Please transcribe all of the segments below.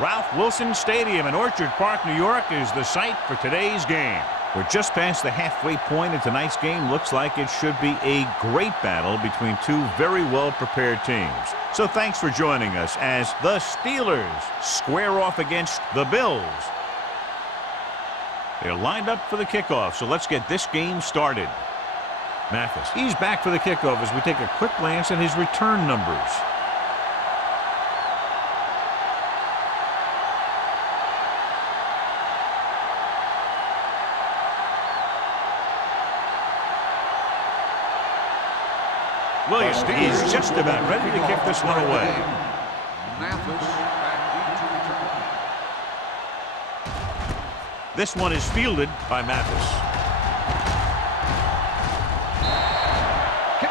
Ralph Wilson Stadium in Orchard Park, New York is the site for today's game. We're just past the halfway point of tonight's game. Looks like it should be a great battle between two very well-prepared teams. So thanks for joining us as the Steelers square off against the Bills. They're lined up for the kickoff, so let's get this game started. Mathis, he's back for the kickoff as we take a quick glance at his return numbers. Williams is just about ready to kick this one away. Mathis back to return. This one is fielded by Mathis.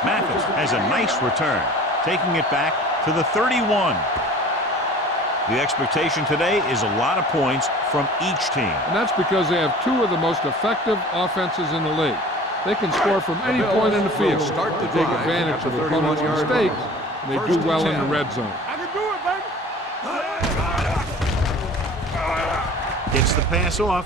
Mathis has a nice return, taking it back to the 31. The expectation today is a lot of points from each team. And that's because they have two of the most effective offenses in the league. They can score from any point in the field. They take advantage of opponents' mistakes, and they do well in the red zone. I can do it, baby. Gets the pass off.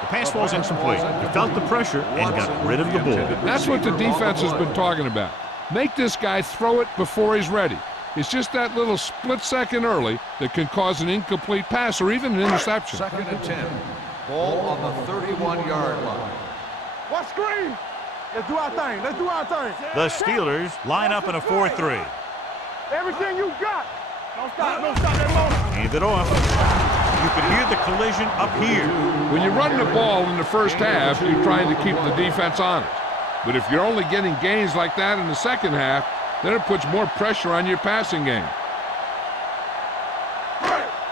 The pass falls incomplete. He felt the pressure and got rid of the ball. That's what the defense has been talking about. Make this guy throw it before he's ready. It's just that little split second early that can cause an incomplete pass or even an interception. 2nd and 10. Ball on the 31-yard line. What screen? Let's do our thing. Let's do our thing. The Steelers line up in a 4-3. Everything you got. Don't stop that moment. Hand it off. You can hear the collision up here. When you run the ball in the first half, you're trying to keep the defense honest. But if you're only getting gains like that in the second half, then it puts more pressure on your passing game.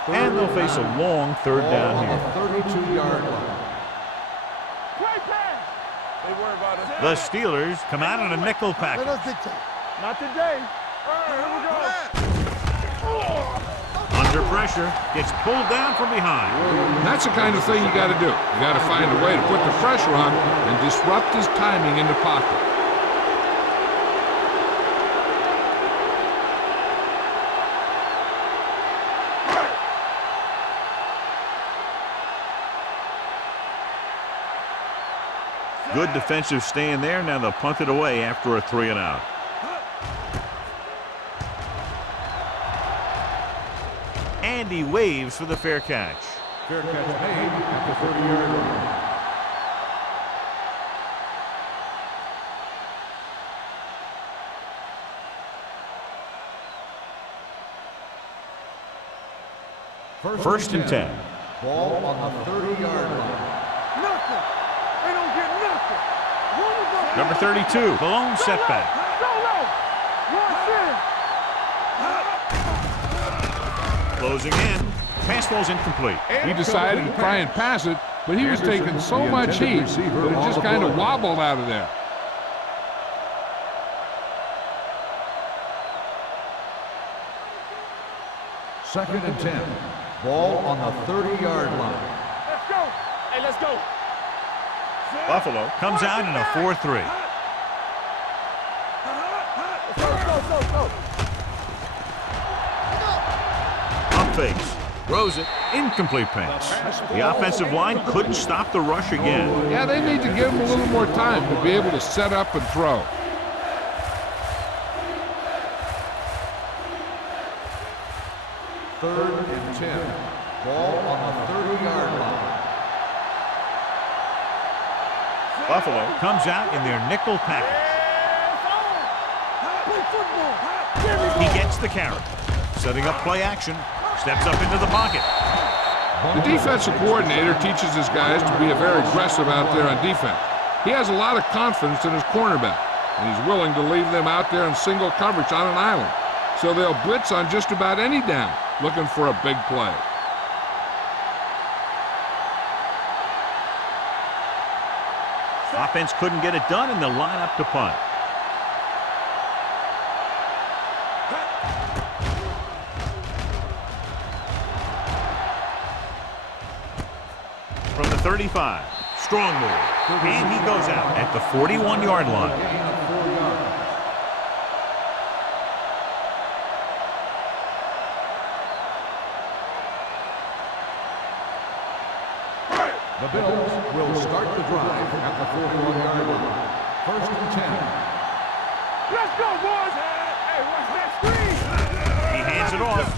And they'll face a long third down here. 32-yard line. Play pass. They worry about us. The Steelers come out in a nickel package. Not today. Here we go. Under pressure, gets pulled down from behind. That's the kind of thing you got to do. You got to find a way to put the pressure on and disrupt his timing in the pocket. Good defensive stand there. Now they'll punt it away after a 3-and-out. And he waves for the fair catch. Fair catch made at the 30-yard line. First and 10. Ball on the 30-yard line. Nothing. They don't get nothing. Number 32, the lone setback. Closing in. Pass ball's incomplete. He decided to try and pass it, but he was taking so much heat that it just kind of wobbled out of there. Second and 10. Ball on the 30-yard line. Let's go. Hey, let's go. Buffalo comes out in a 4-3. Go. Pump fakes. Throws it. Incomplete pass. The offensive line couldn't stop the rush again. Yeah, they need to give him a little more time to be able to set up and throw. Third and 10. Ball on the 30-yard line. Buffalo comes out in their nickel package. He gets the carry. Setting up play action. Steps up into the pocket. The defensive coordinator teaches his guys to be very aggressive out there on defense. He has a lot of confidence in his cornerback, and he's willing to leave them out there in single coverage on an island. So they'll blitz on just about any down, looking for a big play. Offense couldn't get it done, and they'll line up to punt. From the 35, strong move, and he goes out at the 41-yard line. The Bills will start the drive at the 41-yard line. First and 10. Let's go, boys. Hey, watch that screen. He hands it off.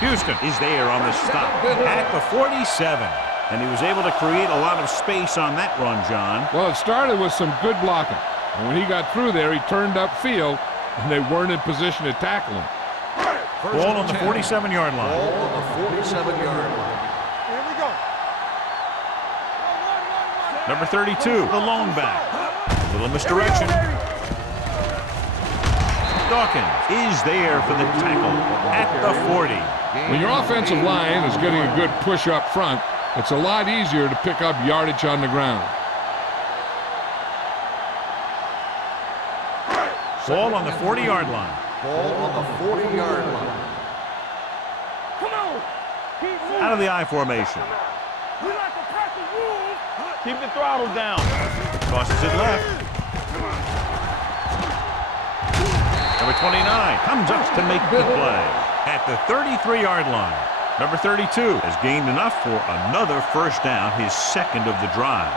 Houston is there on the stop at the 47. And he was able to create a lot of space on that run, John. Well, it started with some good blocking. And when he got through there, he turned upfield, and they weren't in position to tackle him. Ball on the 47-yard line. Ball on the 47-yard line. Here we go. Number 32, the lone back. A little misdirection. Dawkins is there for the tackle at the 40. When your offensive line is getting a good push up front, it's a lot easier to pick up yardage on the ground. Ball on the 40-yard line. Ball on the 40-yard line. Come on. Keep moving. Out of the I formation. We like to pack the rules. Keep the throttle down. Tosses it left. Number 29 comes up to make the play at the 33-yard line. Number 32 has gained enough for another first down, his second of the drive.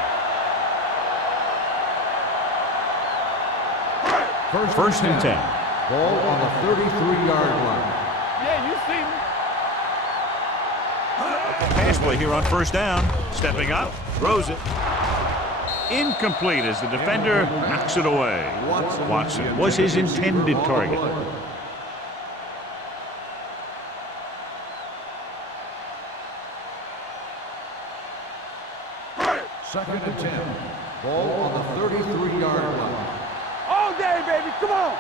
First and 10. Ball on the 33-yard line. Yeah, you see me. Pass play here on first down. Stepping up, throws it. Incomplete as the defender knocks it away. Watson was his intended target. Second and 10. Ball on the 33-yard line. All day, baby. Come on.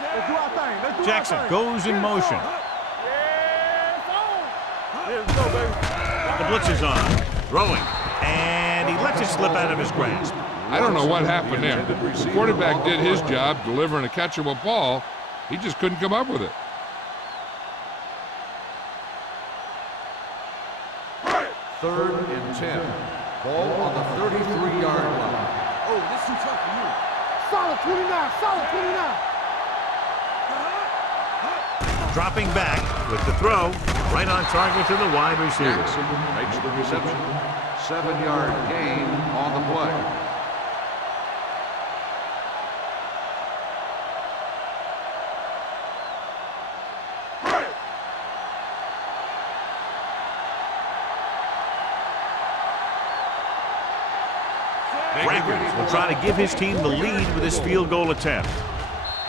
Let's do our thing. Let's do Jackson our thing. goes in motion. Yeah, it's on. Let's go, baby. The blitz is on. Throwing. And he lets it slip out of his grasp. I don't know what happened there. The quarterback did his job delivering a catchable ball. He just couldn't come up with it. Third and 10. Ball on the 33-yard line. Oh, this is tough for you. Solid 29. Solid 29. Dropping back with the throw. Right on target to the wide receiver. Jackson makes the reception. 7-yard gain on the play. Rackers will try to give his team the lead with his field goal attempt.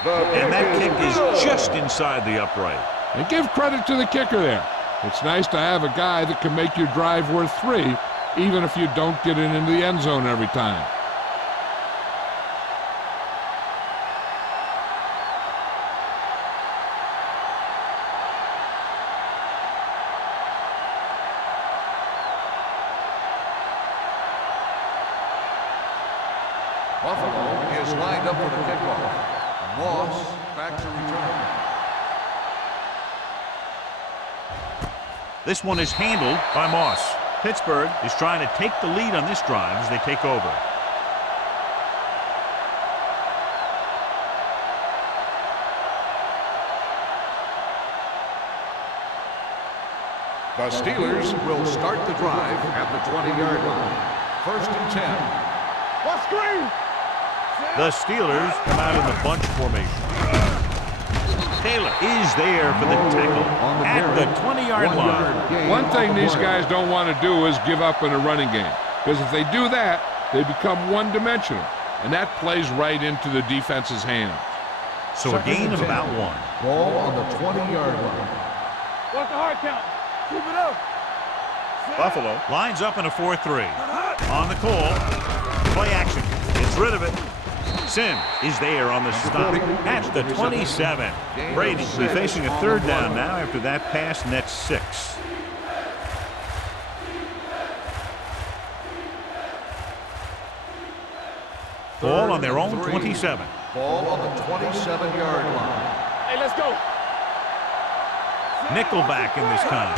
And that kick is just inside the upright. And give credit to the kicker there. It's nice to have a guy that can make your drive worth 3, even if you don't get it into the end zone every time. Buffalo is lined up for the kickoff. Moss back to return. This one is handled by Moss. Pittsburgh is trying to take the lead on this drive as they take over. The Steelers will start the drive at the 20-yard line. First and 10. What screen? The Steelers come out in the bunch formation. Taylor is there for the tackle at the 20-yard line. One thing these guys don't want to do is give up in a running game, because if they do that, they become one-dimensional, and that plays right into the defense's hands. So a gain of about 1. Ball on the 20-yard line. What's the hard count? Keep it up. Buffalo lines up in a 4-3. On the call, play action. Gets rid of it. Sims is there on the stop at the 27. Brady will be facing a third down now after that pass nets 6. Ball on their own 27. Ball on the 27-yard line. Hey, let's go. Nickelback in this time.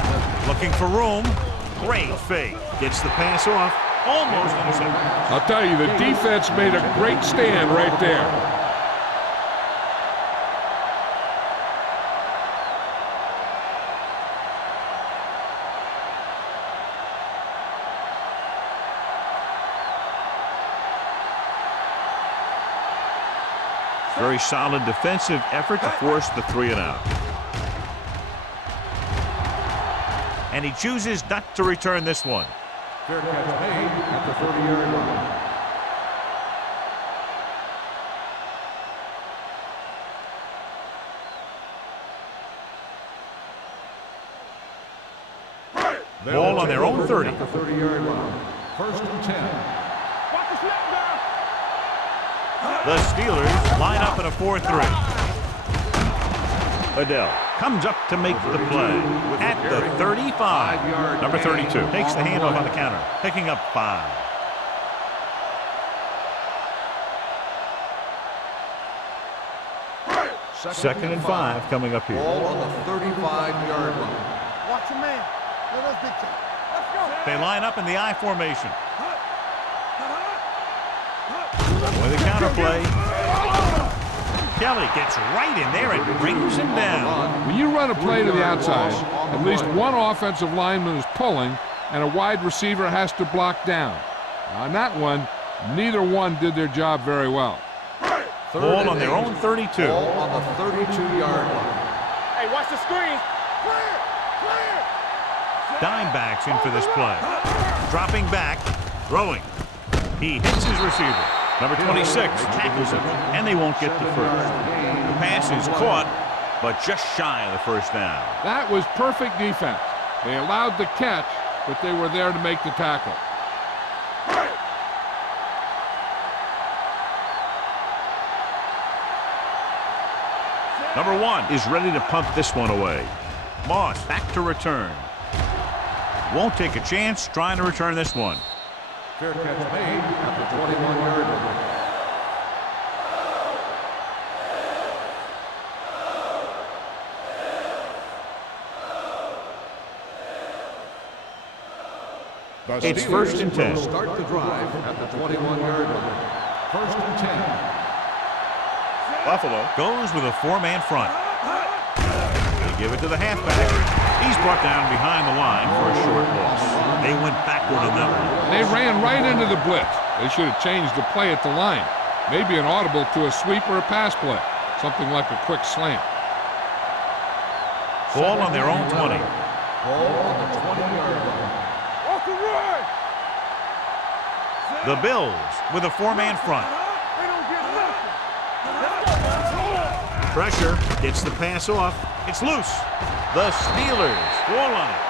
Looking for room. Great fake. Gets the pass off. Almost intercepted. I'll tell you, the defense made a great stand right there. Very solid defensive effort to force the 3 and out. And he chooses not to return this one. Fair catch made at the 30-yard line. Ball on their own 30. At the 30-yard line. First and 10. Watch the slip down. The Steelers line up in a 4-3. Adele comes up to make the play at the 35. Number 32 takes the handoff on the counter, picking up 5. Second and 5 coming up here. Ball on the 35-yard line. Watch your man. Let us big time. Let's go. They line up in the I formation. With the counter play. Kelly gets right in there and brings him down. When you run a play to the outside, at least one offensive lineman is pulling, and a wide receiver has to block down. On that one, neither one did their job very well. Ball on their own 32. Ball on the 32-yard line. Hey, watch the screen. Clear. Clear. Dime backs in for this play. Dropping back, throwing. He hits his receiver. Number 26 tackles him, and they won't get the first. The pass is caught, but just shy of the first down. That was perfect defense. They allowed the catch, but they were there to make the tackle. Number 1 is ready to punt this one away. Moss back to return. Won't take a chance trying to return this one. Fair catch made at the 21-yard line. It's first and 10. Start the drive at the 21-yard line. First and 10. Buffalo goes with a 4-man front. They give it to the halfback. He's brought down behind the line for a short loss. They went backward on that one. They ran right into the blitz. They should have changed the play at the line. Maybe an audible to a sweep or a pass play. Something like a quick slant. Ball on their own 20. Ball on the 20-yard line. Off the run. The Bills with a 4-man front. They don't get nothing. Pressure gets the pass off. It's loose. The Steelers fall on it.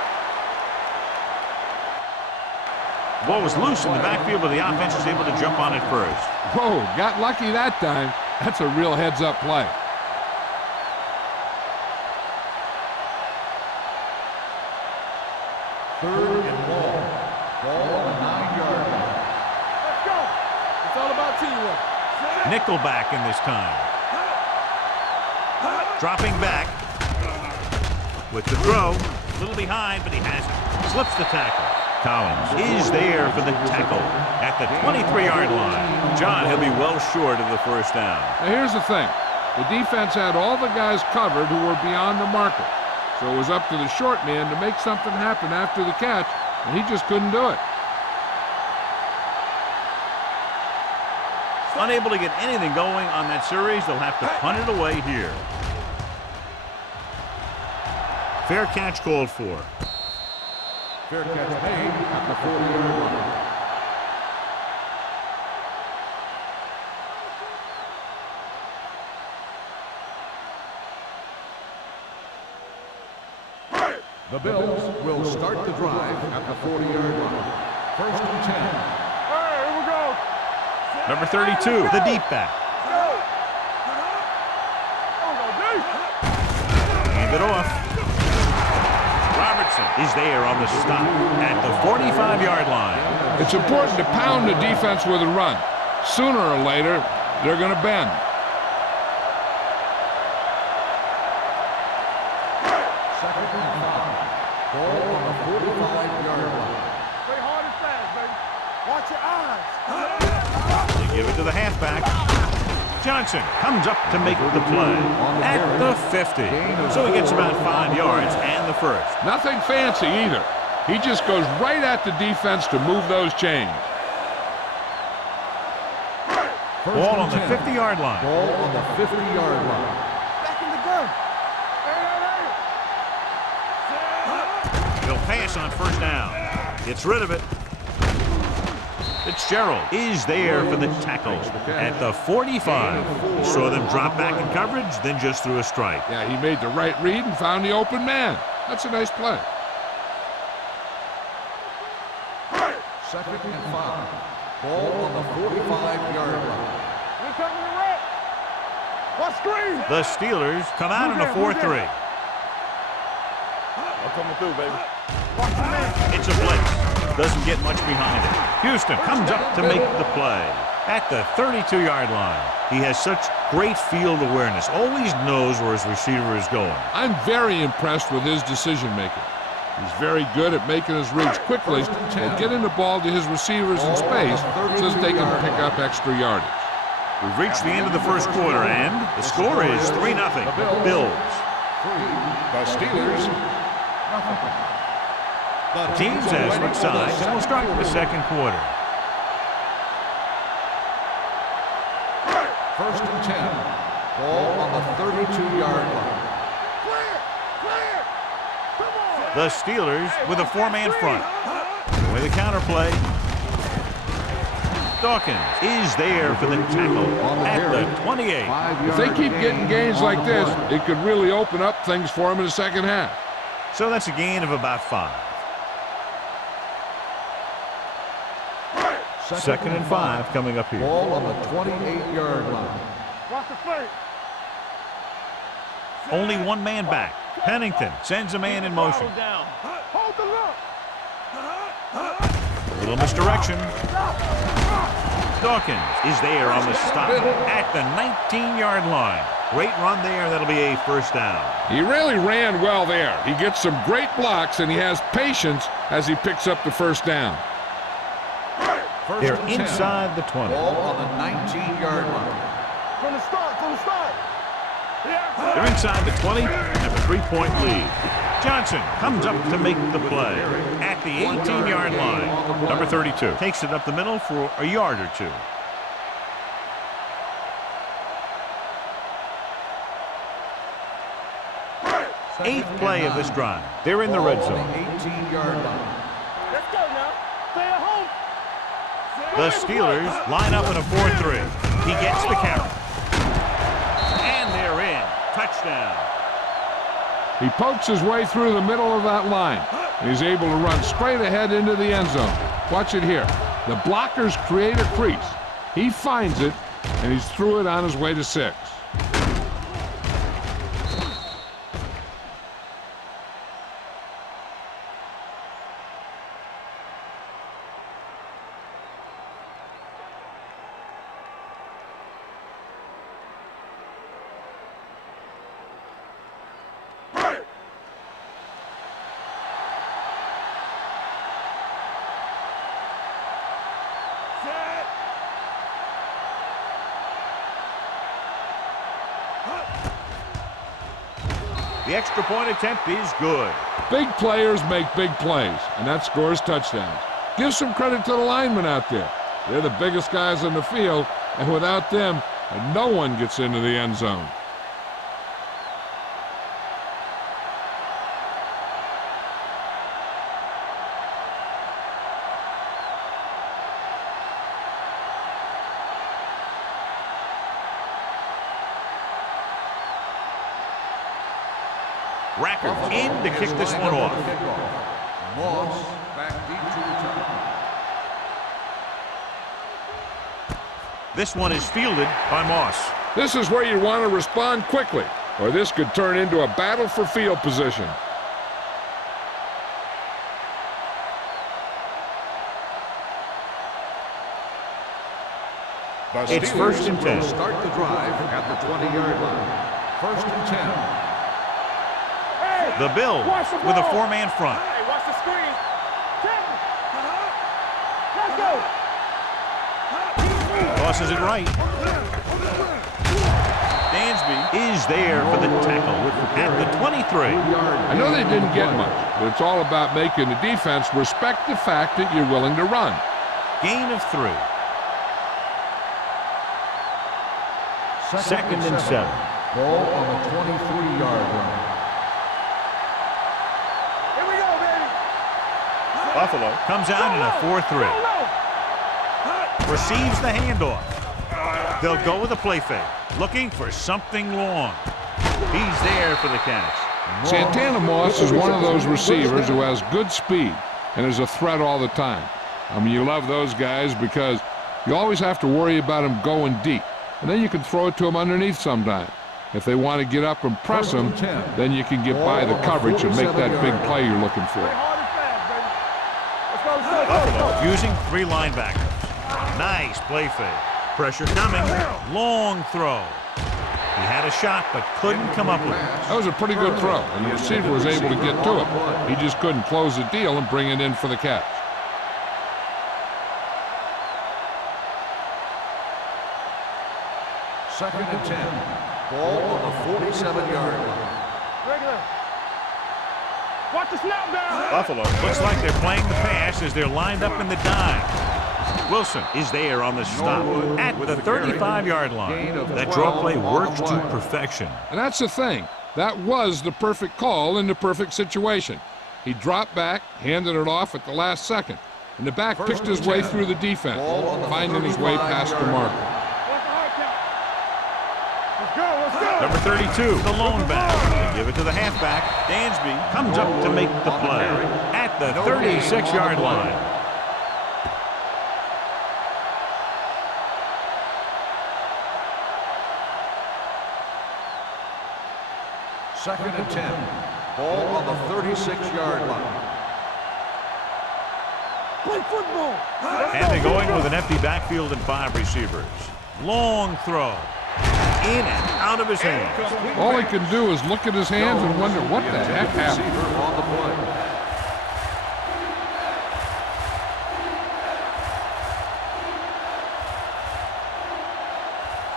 Ball was loose in the backfield, but the offense was able to jump on it first. Whoa, got lucky that time. That's a real heads-up play. Third and ball. Ball on the 9-yard line. Let's go. It's all about teamwork. Nickelback in this time. Dropping back. With the throw. A little behind, but he has it. Slips the tackle. Collins is there for the tackle at the 23-yard line. John, he'll be well short of the first down. Now here's the thing. The defense had all the guys covered who were beyond the marker. So it was up to the short man to make something happen after the catch, and he just couldn't do it. Unable to get anything going on that series, they'll have to punt it away here. Fair catch called for. Fair catch made at the 40-yard line. The Bills will start the drive at the 40-yard line. First and 10. Hey, here we go. Number 32, the deep back. Hand it off. Robertson is there on the stop at the 45-yard line. It's important to pound the defense with a run. Sooner or later, they're going to bend. Second and 5. Ball on the 45-yard line. Play hard and fast, baby. Watch your eyes. They give it to the halfback. Johnson comes up to make the play at the 50. So he gets about 5 yards and the first. Nothing fancy either. He just goes right at the defense to move those chains. Ball on the 50-yard line. Ball on the 50-yard line. Back in the gun. He'll pass on first down. Gets rid of it. Fitzgerald is there for the tackle at the 45. Saw them drop back in coverage, then just threw a strike. Yeah, he made the right read and found the open man. That's a nice play. 2nd and 5. Ball on the 45-yard line. We coming to red. What screen? The Steelers come out in a 4-3. I'm coming through, baby. Watch the man. It's a blitz. Doesn't get much behind it. Houston comes up to make the play at the 32-yard line. He has such great field awareness. Always knows where his receiver is going. I'm very impressed with his decision-making. He's very good at making his reads quickly and getting the ball to his receivers in space so that they can pick up extra yardage. We've reached the end of the first quarter, and the score is 3-0. Bills. The Steelers, nothing. The teams have switched sides, and we'll start the second quarter. 1st and 10. Ball on the 32-yard line. Clear. Come on. The Steelers with a 4-man front. With a counterplay. Dawkins is there for the tackle at the 28. If they keep getting gains like this, it could really open up things for him in the second half. So that's a gain of about 5. 2nd and 5 coming up here. Ball on the 28-yard line. Watch the flank. Only one man back. Pennington sends a man in motion. Hold the look. A little misdirection. Dawkins is there on the stop at the 19-yard line. Great run there. That'll be a first down. He really ran well there. He gets some great blocks, and he has patience as he picks up the first down. They're inside the 20. Ball on the 19-yard line. From the start. They're inside the 20 and have a 3-point lead. Johnson comes up to make the play at the 18-yard line. Number 32 takes it up the middle for a yard or two. Eighth play of this drive. They're in the red zone. 18-yard line. Let's go now. Stay at home. The Steelers line up in a 4-3. He gets the carry. And they're in. Touchdown. He pokes his way through the middle of that line. He's able to run straight ahead into the end zone. Watch it here. The blockers create a crease. He finds it, and he's through it on his way to 6. The extra point attempt is good. Big players make big plays, and that scores touchdowns. Give some credit to the linemen out there. They're the biggest guys on the field, and without them, no one gets into the end zone. Racker in to kick this one off. Moss back deep to return. This one is fielded by Moss. This is where you want to respond quickly, or this could turn into a battle for field position. It's 1st and 10. Start the drive at the 20-yard line. 1st and 10. The Bills with a 4-man front. Hey, watch the screen. Let's go. Tosses it right. Dansby is there for the tackle at the 23. I know they didn't get much, but it's all about making the defense respect the fact that you're willing to run. Gain of 3. Second and 7. Ball on the 23-yard line. Here we go, baby. Buffalo comes out in a 4-3. Receives the handoff. They'll go with a play fake, looking for something long. He's there for the catch. Santana Moss is one of those receivers who has good speed and is a threat all the time. I mean, you love those guys because you always have to worry about them going deep. And then you can throw it to them underneath sometime. If they want to get up and press them, then you can get by the coverage and make that big play you're looking for. Buffalo using 3 linebackers. Nice play fake. Pressure coming. Long throw. He had a shot but couldn't come up with it. That was a pretty good throw, and the receiver was able to get to it. He just couldn't close the deal and bring it in for the catch. Second and 10. Ball on the 47-yard line. Regular. Watch the snap down. Buffalo looks like they're playing the pass as they're lined up in the dime. Wilson is there on the stop at the 35-yard line. That draw play works to perfection. And that's the thing. That was the perfect call in the perfect situation. He dropped back, handed it off at the last second, and the back picked his way through the defense, finding his way past the marker. Number 32, the lone back. They give it to the halfback. Dansby comes up to make the play at the 36-yard line. Second and 10. Ball on the 36-yard line. Play football. And they're going with an empty backfield and 5 receivers. Long throw. In and out of his hands. All he can do is look at his hands and wonder what the heck happened. On the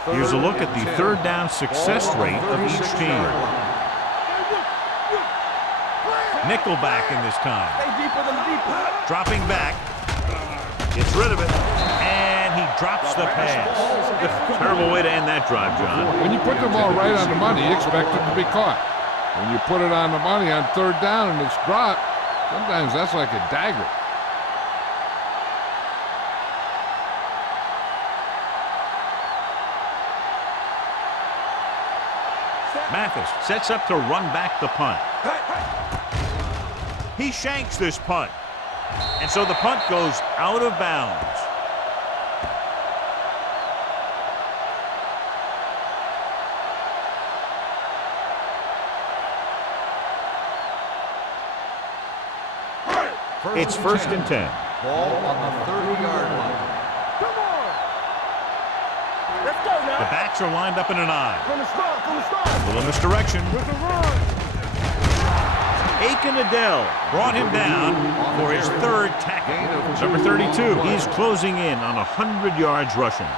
play. Here's a look at the third down success rate of each team. Nickelback in this time. Stay deeper than deeper. Dropping back. Gets rid of it. And he drops the pass. Terrible way to end that drive, John. When you put the ball right on the money, you expect it to be caught. When you put it on the money on third down and it's dropped, sometimes that's like a dagger. Mathis sets up to run back the punt. He shanks this punt. And so the punt goes out of bounds. It's first and 10. Ball on the 30-yard line. Come on. Let's go now. The backs are lined up in an I. From the start. A little misdirection. With the run. Aiken Adele brought him down for his 3rd tackle. Number 32, he's closing in on 100 yards rushing.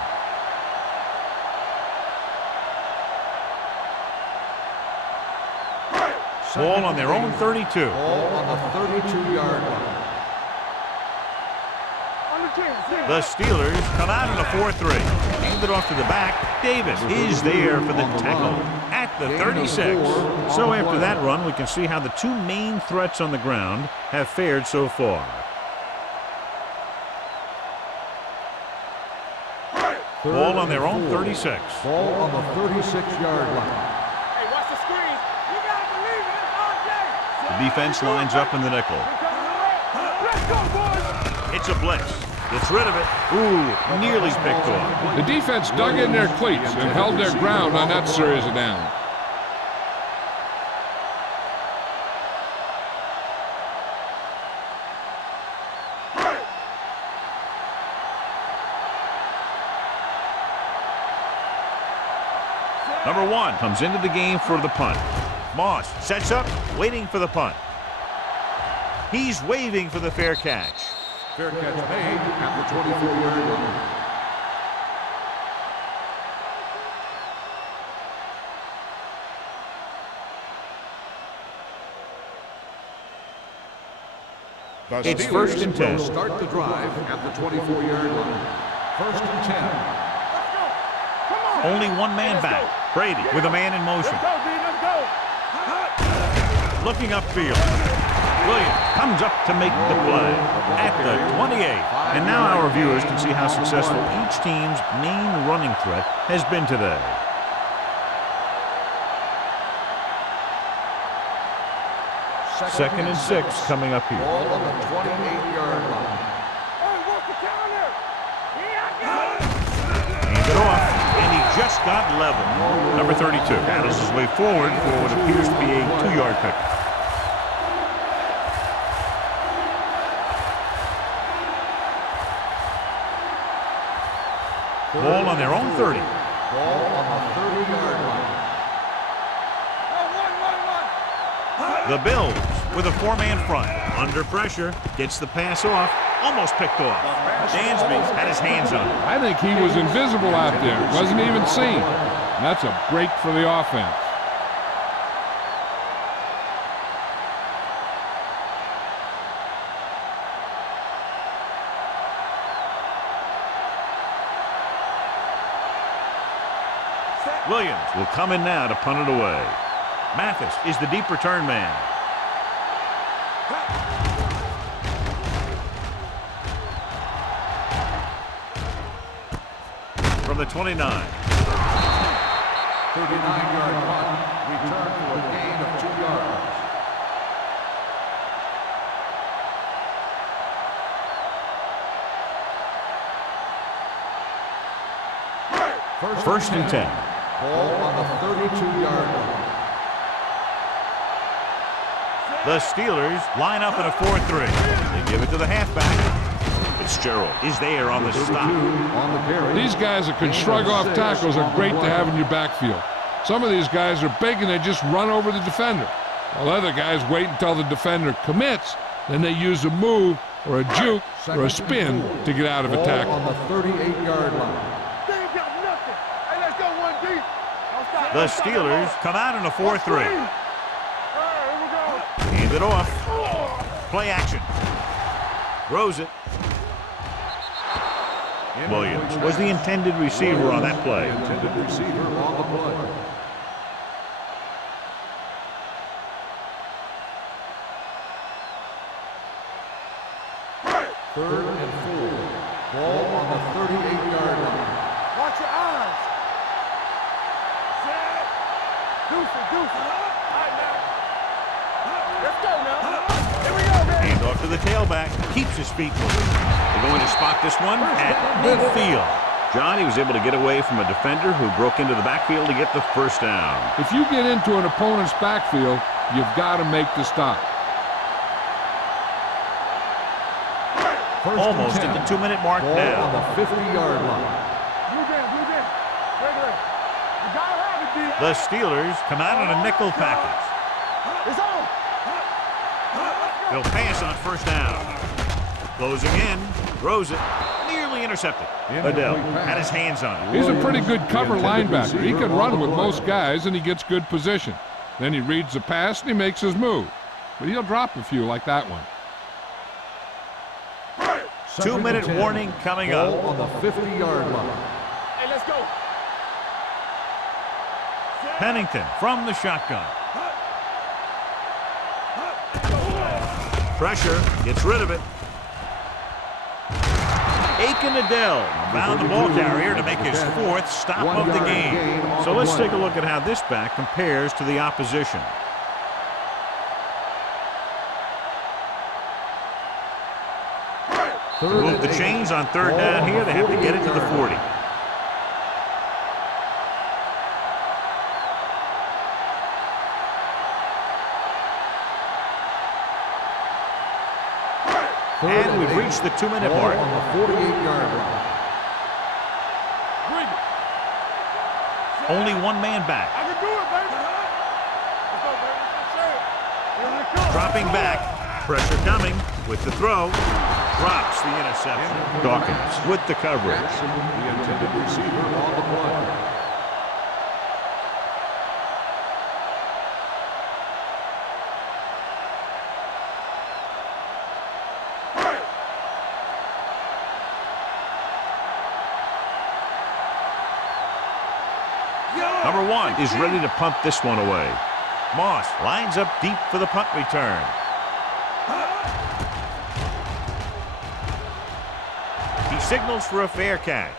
Ball on their own 32. Ball on the 32-yard line. The Steelers come out in a 4-3. Hand it off to the back. Davis is there for the tackle at the 36. So after that run, we can see how the 2 main threats on the ground have fared so far. Ball on their own 36. Ball on the 36-yard line. Hey, watch the screen. You gotta believe it. It's RJ. The defense lines up in the nickel. Let's go, boys. It's a blitz. Gets rid of it. Ooh, nearly picked off. The defense dug in their cleats and held their ground on that series of downs. Number 1 comes into the game for the punt. Moss sets up, waiting for the punt. He's waving for the fair catch. Fair catch made at the 24-yard line. It's first and 10. Start the drive at the 24-yard line. First and 10. Come on. Only one man back. Brady with a man in motion. Let's go, B. Let's go. Looking upfield. Williams comes up to make the play at the 28. And now our viewers can see how successful each team's main running threat has been today. Second and 6 coming up here. Ball on the 28-yard line. Hey, what's the counter? Hands it off, and he just got level. Number 32 battles his way forward for what appears to be a 2-yard pick. Ball on their own 30. Ball on the 30-yard line. The Bills with a 4-man front. Under pressure, gets the pass off, almost picked off. Dansby had his hands on it. I think he was invisible out there. Wasn't even seen. That's a break for the offense. Williams will come in now to punt it away. Mathis is the deep return man. From the 29. 39-yard punt. Return for a gain of 2 yards. First and 10. Ball on the 32-yard line. The Steelers line up in a 4-3. They give it to the halfback. Fitzgerald is there on the stop. On the carry. These guys that can shrug off tackles are great to have in your backfield. Some of these guys are big and they just run over the defender. While other guys wait until the defender commits, then they use a move or a juke or a spin to get out of a Ball tackle. on the 38-yard line. They ain't got nothing. Hey, let's go 1 deep. Don't stop. The Steelers come out in a 4-3. All right, here we go. Hand it off. Play action. Throws it. Williams was the intended receiver on that play. Intended receiver on the play. Third and 4. Ball on the 38-yard line. Watch your eyes. Set. Deuce it, deuce it. All right, now. Let's go now. Here we go, man. Hand off to the tailback. Keeps his feet moving. They're going to spot this one at midfield. John, he was able to get away from a defender who broke into the backfield to get the first down. If you get into an opponent's backfield, you've got to make the stop. Almost at the 2-minute mark Ball now. on the 50-yard line. Blue down, blue down. Regular. You gotta have it, D. The Steelers come out in a nickel package. It's on. They'll pass on first down. Closing in, throws it, nearly intercepted. Adele had his hands on it. He's a pretty good cover linebacker. He can run with most guys, and he gets good position. Then he reads the pass, and he makes his move. But he'll drop a few like that one. 2-minute warning coming Ball up. on the 50-yard line. Hey, let's go. Pennington from the shotgun. Pressure, gets rid of it. Aiken Adele found the ball carrier to make his 4th stop of the game. So let's take a look at how this back compares to the opposition. To move the chains on 3rd down here, they have to get it to the 40. And we've reached the 2-minute Ball mark. on the 48-yard line. Bring it. Only one man back. I can do it, baby. Let's go, baby. That's it. Here we come. Dropping back. Pressure coming with the throw. Drops the interception. Dawkins with the coverage. The intended receiver on the play. Number 1 is ready to punt this one away. Moss lines up deep for the punt return. He signals for a fair catch.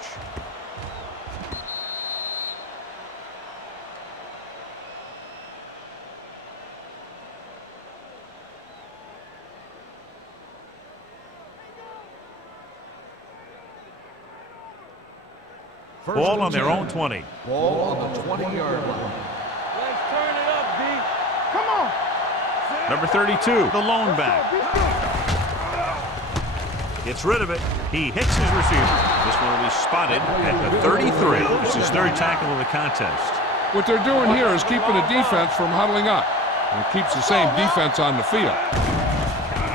Ball on their own 20. Ball on the 20-yard line. Let's turn it up, D. Come on. Number 32, the lone back. Gets rid of it. He hits his receiver. This one will be spotted at the 33. This is his third tackle of the contest. What they're doing here is keeping the defense from huddling up. And it keeps the same defense on the field.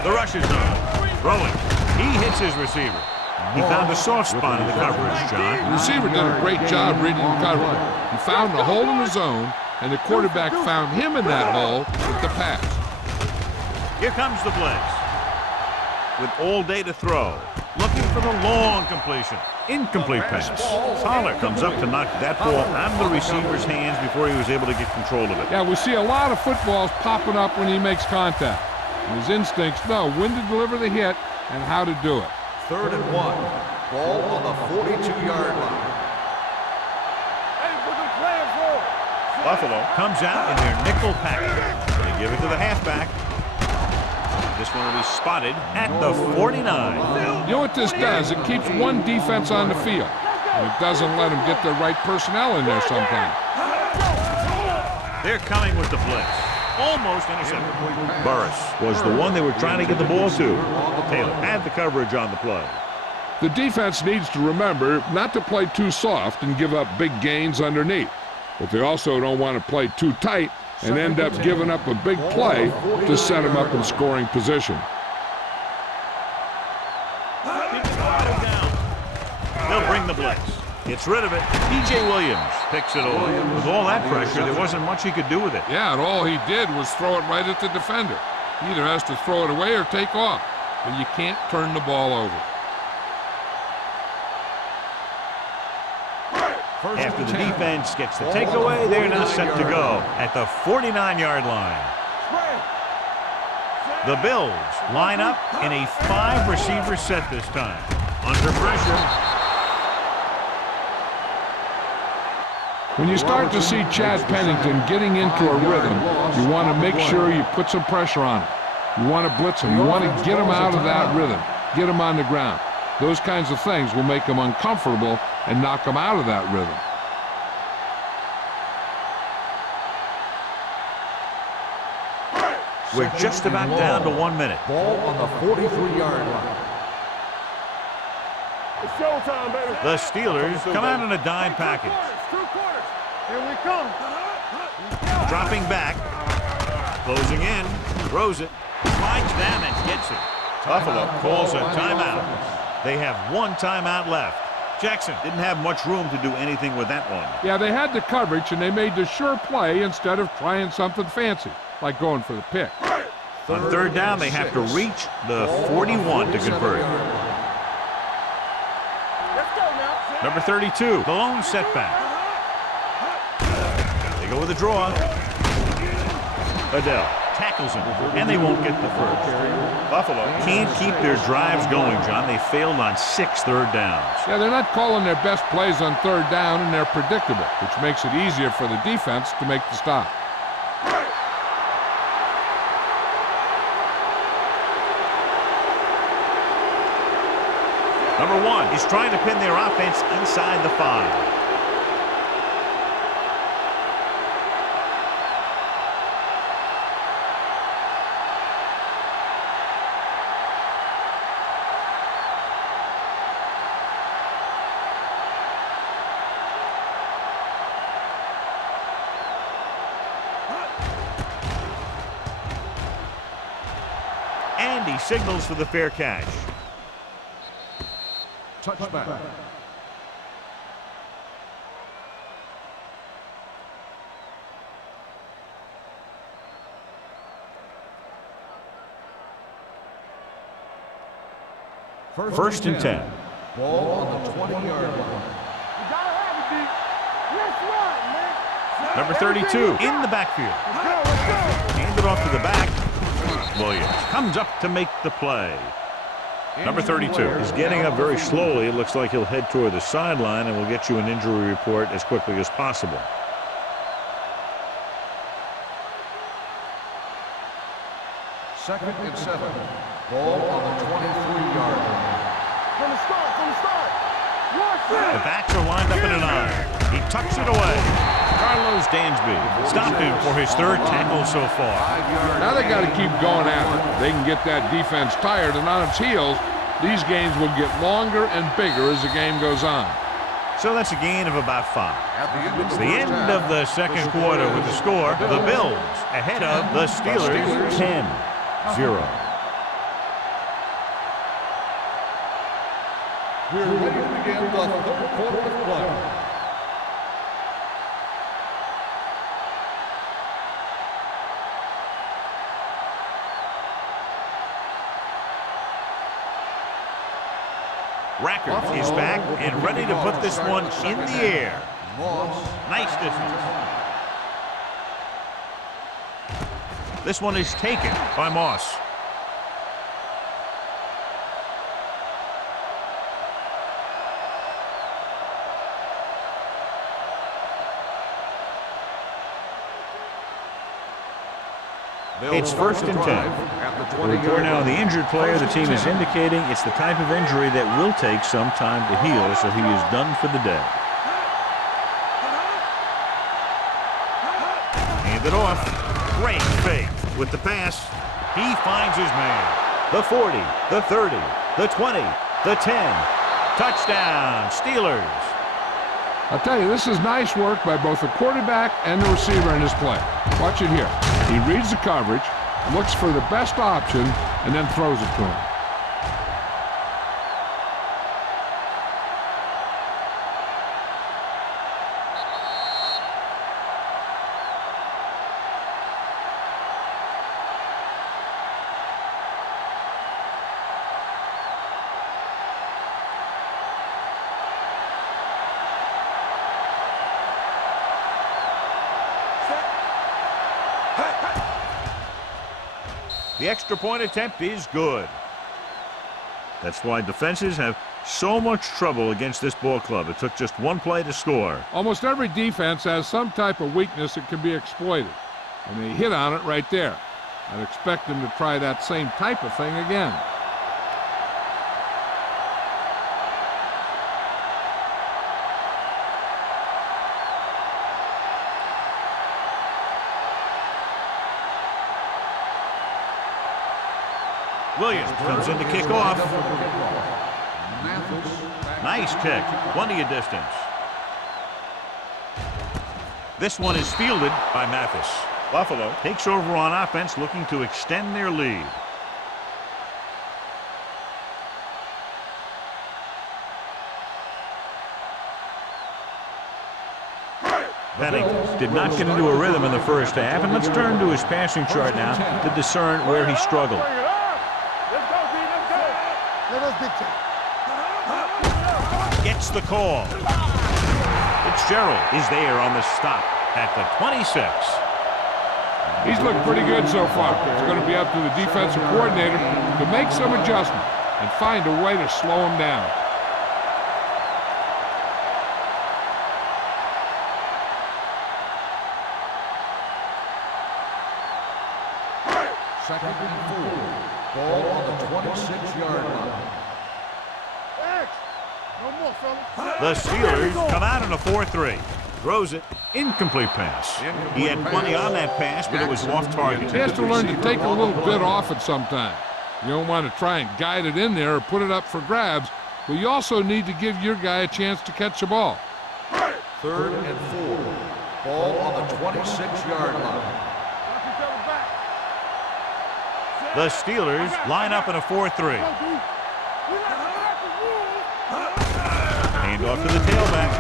The rush is on. Throwing. He hits his receiver. He found a soft spot in the coverage, John. The receiver did a great job reading the coverage. He found a hole in the zone, and the quarterback found him in that hole with the pass. Here comes the blitz. With all day to throw. Looking for the long completion. Incomplete pass. Tyler comes up to knock that ball out of the receiver's hands before he was able to get control of it. Yeah, we see a lot of footballs popping up when he makes contact. And his instincts know when to deliver the hit and how to do it. 3rd and 1. Ball on the 42-yard line. Hey, put the plans roll. Buffalo comes out in their nickel package. They give it to the halfback. This one will be spotted at the 49. You know what this does? It keeps one defense on the field. And it doesn't let them get the right personnel in there sometimes. They're coming with the blitz. Almost intercepted. Burris was the one they were trying to get the ball to. Taylor had the coverage on the play. The defense needs to remember not to play too soft and give up big gains underneath. But they also don't want to play too tight and end up giving up a big play to set them up in scoring position. They'll bring the blitz. Gets rid of it. P.J. Williams picks it over. With all that pressure, there wasn't much he could do with it. Yeah, and all he did was throw it right at the defender. He either has to throw it away or take off. But you can't turn the ball over. After the defense gets the takeaway, they're now set to go at the 49-yard line. The Bills line up in a 5-receiver set this time. Under pressure. When you start to see Chad Pennington getting into a rhythm, you want to make sure you put some pressure on him. You want to blitz him. You want to get him out of that rhythm, get him on the ground. Those kinds of things will make him uncomfortable and knock him out of that rhythm. We're just about down to 1 minute. Ball on the 43-yard line. It's showtime, baby. The Steelers come out in a dime package. 2 quarters. Here we come. Dropping back. Closing in. Throws it. Slides down and gets it. Buffalo calls a timeout. They have 1 timeout left. Jackson didn't have much room to do anything with that one. Yeah, they had the coverage, and they made the sure play instead of trying something fancy, like going for the pick. On 3rd down, they have to reach the 41 to convert. Let's go now. Number 32, the lone setback. They go with a draw. Adele tackles him, and they won't get the first. Buffalo can't keep their drives going, John. They failed on 6 third downs. Yeah, they're not calling their best plays on 3rd down, and they're predictable, which makes it easier for the defense to make the stop. Number 1 is trying to pin their offense inside the 5. And he signals for the fair catch. Touchback. First and 10. Ball on the 20-yard line. You gotta have it, D. Let's run, man. Number 32 in the backfield. Handed off to the back. Williams comes up to make the play. Number 32 is getting up very slowly. It looks like he'll head toward the sideline, and we'll get you an injury report as quickly as possible. Second and 7. Ball on the 23-yard line. From the start. The backs are lined up in an eye. He tucks it away. Carlos Dansby stopped him for his third tackle so far. Now they got to keep going at it. They can get that defense tired and on its heels. These games will get longer and bigger as the game goes on. So that's a gain of about 5. It's the end of the second quarter with the score. The Bills ahead of the Steelers 10-0. We're ready to begin the third quarter of play. Rackert is back and ready to put this one in the air. Nice distance. This one is taken by Moss. It's first and 10. The report now on the injured player. The team is indicating it's the type of injury that will take some time to heal, so he is done for the day. Handed off. Great fake with the pass. He finds his man. The 40, the 30, the 20, the 10. Touchdown, Steelers. I'll tell you, this is nice work by both the quarterback and the receiver in this play. Watch it here. He reads the coverage, looks for the best option, and then throws it to him. The extra point attempt is good. That's why defenses have so much trouble against this ball club. It took just one play to score. Almost every defense has some type of weakness that can be exploited, and they hit on it right there. I'd expect them to try that same type of thing again. Williams comes in to kick off. Nice kick. Plenty of distance. This one is fielded by Mathis. Buffalo takes over on offense, looking to extend their lead. Pennington did not get into a rhythm in the first half, and let's turn to his passing chart now to discern where he struggled. Gets the call. Fitzgerald is there on the stop at the 26. He's looked pretty good so far. It's going to be up to the defensive coordinator to make some adjustment and find a way to slow him down. Second and 4. Ball on the 26-yard line. The Steelers come out in a 4-3. Throws it. Incomplete pass. He had plenty on that pass, but it was off target. He has to learn to take a little bit off it sometime. You don't want to try and guide it in there or put it up for grabs, but you also need to give your guy a chance to catch the ball. Third and 4. Ball on the 26-yard line. The Steelers line up in a 4-3. Hand off to the tailback.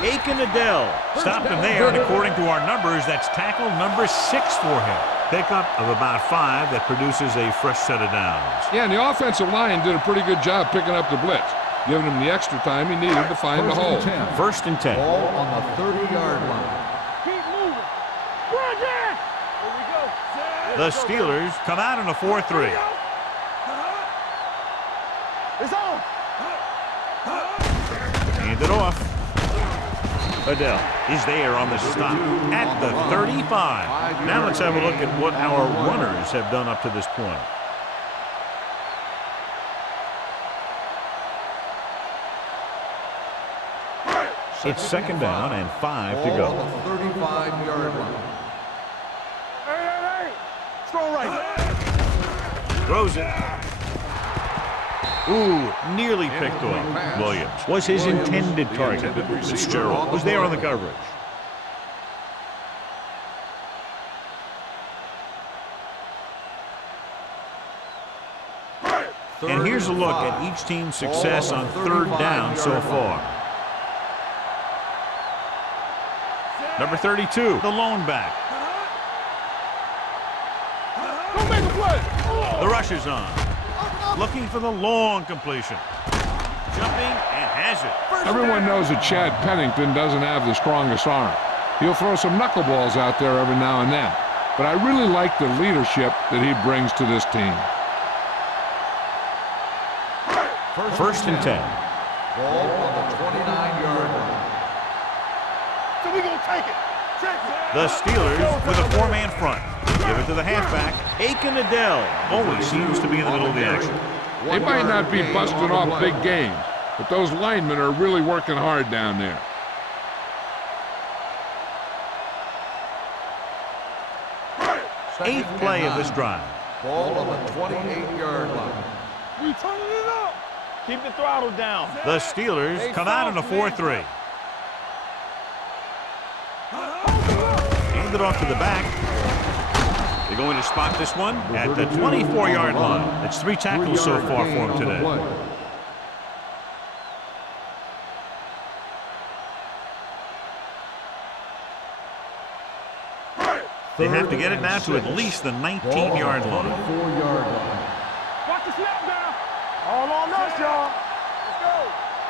Aiken Adele stopped him there, and according to our numbers, that's tackle number 6 for him. Pickup of about 5 that produces a fresh set of downs. Yeah, and the offensive line did a pretty good job picking up the blitz, giving him the extra time he needed to find the hole. First and 10. Ball on the 30-yard line. The Steelers come out in a 4-3. It's on. Hand it off. Adele is there on the stop at the 35. Now let's have a look at what our runners have done up to this point. It's second down and 5 to go. 35-yard line. Hey. Strong right. Throws it. Ooh, nearly picked off. Williams was his intended target. Fitzgerald was there on the coverage. And here's a look at each team's success on third down so far. Number 32, the lone back. Don't make a play. The rush is on. Looking for the long completion. Jumping and has it. Everyone knows that Chad Pennington doesn't have the strongest arm. He'll throw some knuckleballs out there every now and then. But I really like the leadership that he brings to this team. First and 10. Ball on the 29-yard line. So we gonna take it. The Steelers with a four-man front. Give it to the halfback. Aiken Adele always seems to be in the middle of the action. They might not be busting off big games, but those linemen are really working hard down there. Eighth play of this drive. Ball on the 28-yard line. We turning it up. Keep the throttle down. The Steelers come out in a 4-3. Hand it off to the back. They're going to spot this one at the 24-yard line. That's 3 tackles so far for him today. They have to get it now to at least the 19-yard line. 4-yard line. Watch the snap down. All on us, y'all. Let's go.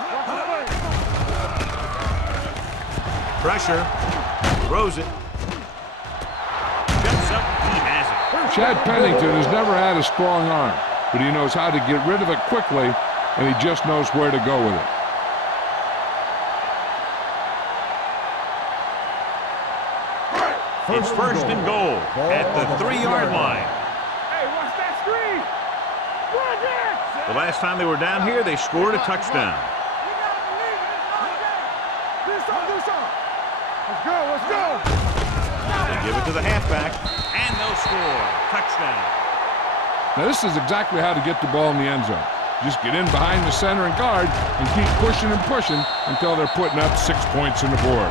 Watch the play. Pressure. Throws it. Jumps up. He has it. Chad Pennington has never had a strong arm, but he knows how to get rid of it quickly, and he just knows where to go with it. It's first and goal at the 3-yard line. Hey, watch that screen. Run there. The last time they were down here, they scored a touchdown. Do something. Let's go. They give it to the halfback, and they'll score. Touchdown. Now, this is exactly how to get the ball in the end zone. Just get in behind the center and guard and keep pushing and pushing until they're putting up 6 points on the board.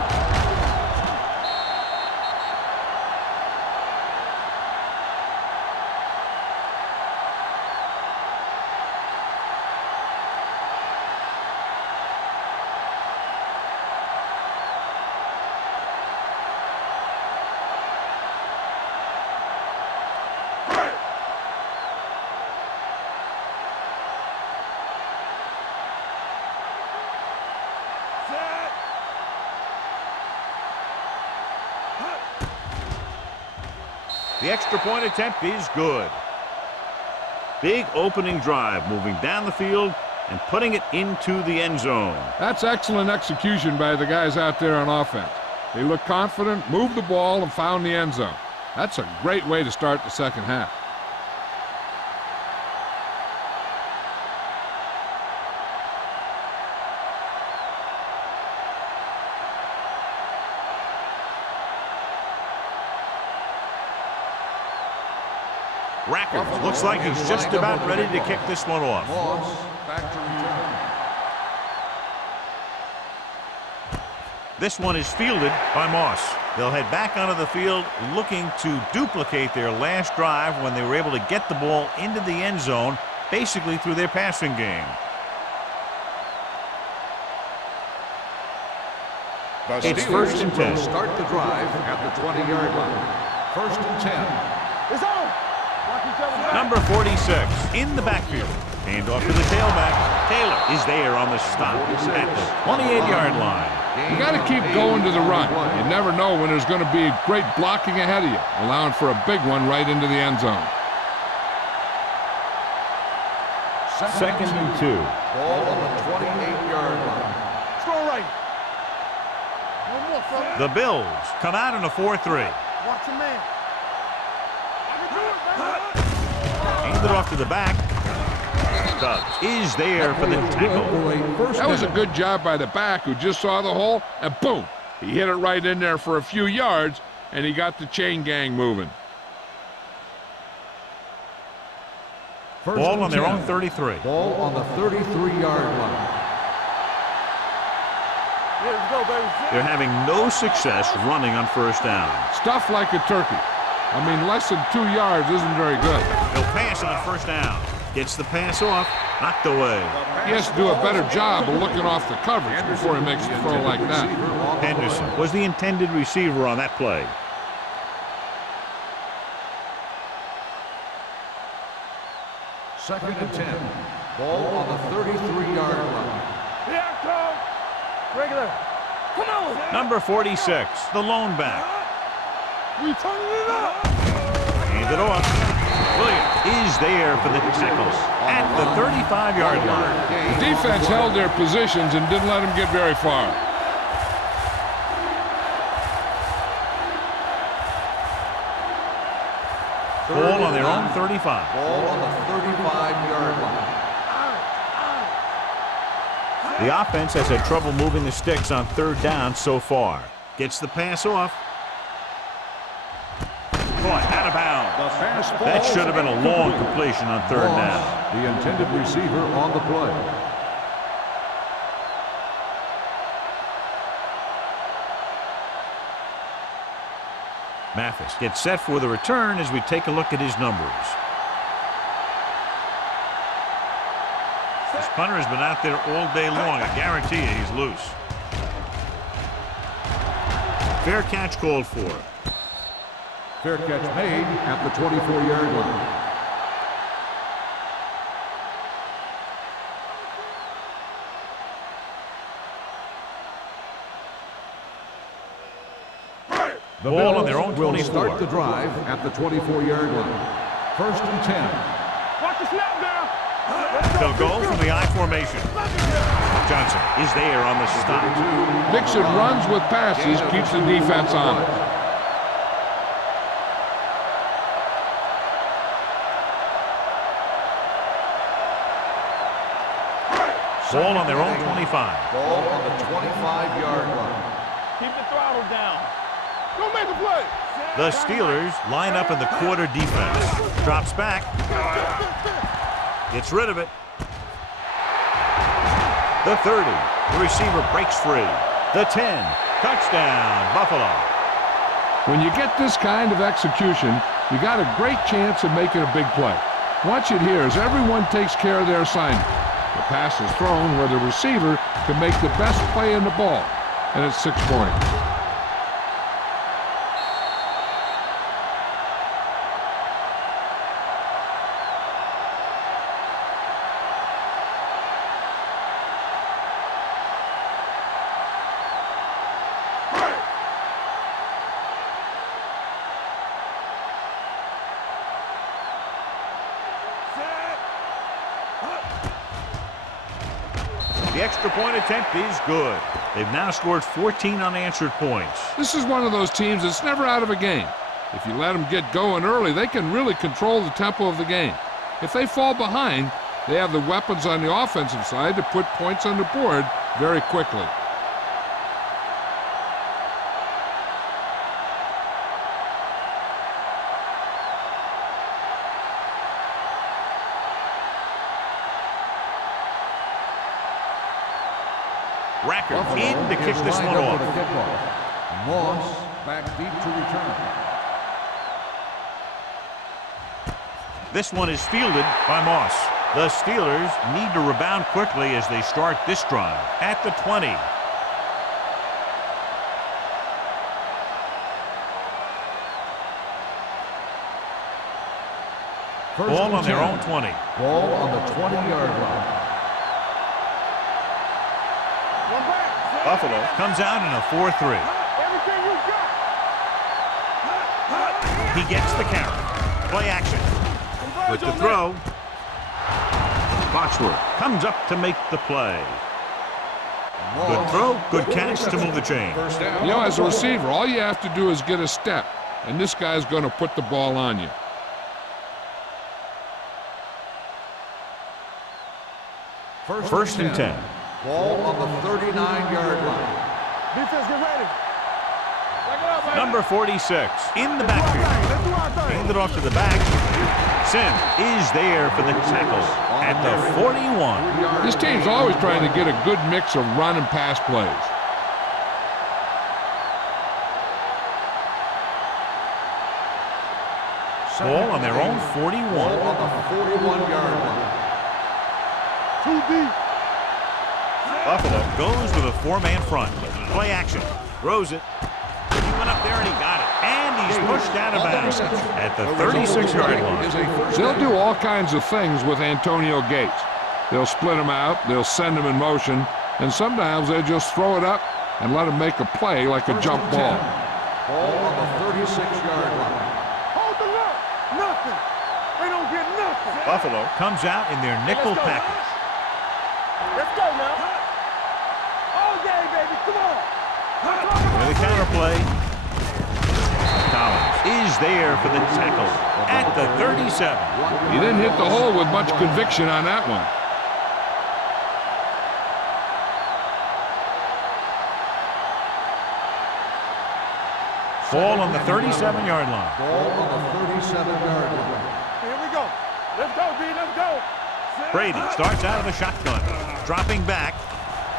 The extra point attempt is good. Big opening drive, moving down the field and putting it into the end zone. That's excellent execution by the guys out there on offense. They look confident, moved the ball, and found the end zone. That's a great way to start the second half. Rackers looks like he's just about ready to kick this one off. Moss back to return. This one is fielded by Moss. They'll head back onto the field looking to duplicate their last drive when they were able to get the ball into the end zone, basically through their passing game. It's first and 10. Start the drive at the 20-yard line. First and 10. It's on. Watch each other back. Number 46 in the backfield. Hand off to the tailback. Taylor is there on the stop at the 28-yard line. You got to keep going to the run. You never know when there's going to be great blocking ahead of you, allowing for a big one right into the end zone. Second and 2. Ball on the 28-yard line. Strong right. One more, fella. The Bills come out in a 4-3. Watch your man. I can do it, man. Hand it off to the back. Stubbs is there for the tackle. That was a good job by the back who just saw the hole, and boom, he hit it right in there for a few yards, and he got the chain gang moving. Ball on their own 33. Ball on the 33-yard line. Let's go, baby. They're having no success running on first down. Stuff like a turkey. I mean, less than 2 yards isn't very good. He'll pass on the first down. Gets the pass off, knocked away. He has to do a better job of looking off the coverage before he makes a throw like that. Henderson was the intended receiver on that play. Second and 10. Ball on the 33-yard line. Here I come. Regular. Come on. Number 46, the lone back. We turning it up. Hand it off. Williams is there for the tackle at the 35-yard line. The defense held their positions and didn't let them get very far. Ball on their own 35. Ball on the 35-yard line. The offense has had trouble moving the sticks on third down so far. Gets the pass off. Caught out of bounds. That should have been a long completion on third down. The intended receiver on the play. Mathis gets set for the return as we take a look at his numbers. This punter has been out there all day long. I guarantee you he's loose. Fair catch called for. Fair catch made at the 24-yard line. The Ball on Bills their own will 24. start the drive at the 24-yard line. First and 10. Watch the snap down. They'll go from the I formation. Johnson is there on the stop. Mixing runs with passes keeps the defense on. Ball on their own 25. Ball on the 25-yard line. Keep the throttle down. Don't make a play. The Steelers line up in the quarter defense. Drops back. Gets rid of it. The 30. The receiver breaks free. The 10. Touchdown, Buffalo. When you get this kind of execution, you got a great chance of making a big play. Watch it here as everyone takes care of their assignment. The pass is thrown where the receiver can make the best play in the ball, and it's 6 points. The extra point attempt is good. They've now scored 14 unanswered points. This is one of those teams that's never out of a game. If you let them get going early, they can really control the tempo of the game. If they fall behind, they have the weapons on the offensive side to put points on the board very quickly. Racker in to kick this one off. Moss back deep to return. This one is fielded by Moss. The Steelers need to rebound quickly as they start this drive at the 20. Ball on their own 20. Ball on the 20-yard line. One back. Buffalo comes out in a 4-3. Everything you got. He gets the carry. Play action. With the throw. Foxworth comes up to make the play. Good throw, good catch to move the chain. First down. You know, as a receiver, all you have to do is get a step, and this guy's going to put the ball on you. First and 10. Ball on the 39-yard line. Defense, get ready. Back it up, baby. Number 46 in the backfield. Let's do our thing. Handed off to the back. Sim is there for the tackle at the 41. This team's always trying to get a good mix of run and pass plays. Ball on their own 41. Ball on the 41-yard line. Too deep. Buffalo goes with a four-man front. Play action. Throws it. He went up there and he got it. And he's pushed out of bounds at the 36-yard line. They'll do all kinds of things with Antonio Gates. They'll split him out, they'll send him in motion, and sometimes they just throw it up and let him make a play like a jump ball. Ball on the 36-yard line. Hold the look. Nothing. They don't get nothing. Buffalo comes out in their nickel package. Let's go now. All day, baby. Come on. With a counterplay. Collins is there for the tackle at the 37. He didn't hit the hole with much conviction on that one. Ball on the 37-yard line. Ball on the 37-yard line. Here we go. Let's go, B. Let's go. Brady starts out of the shotgun. Dropping back.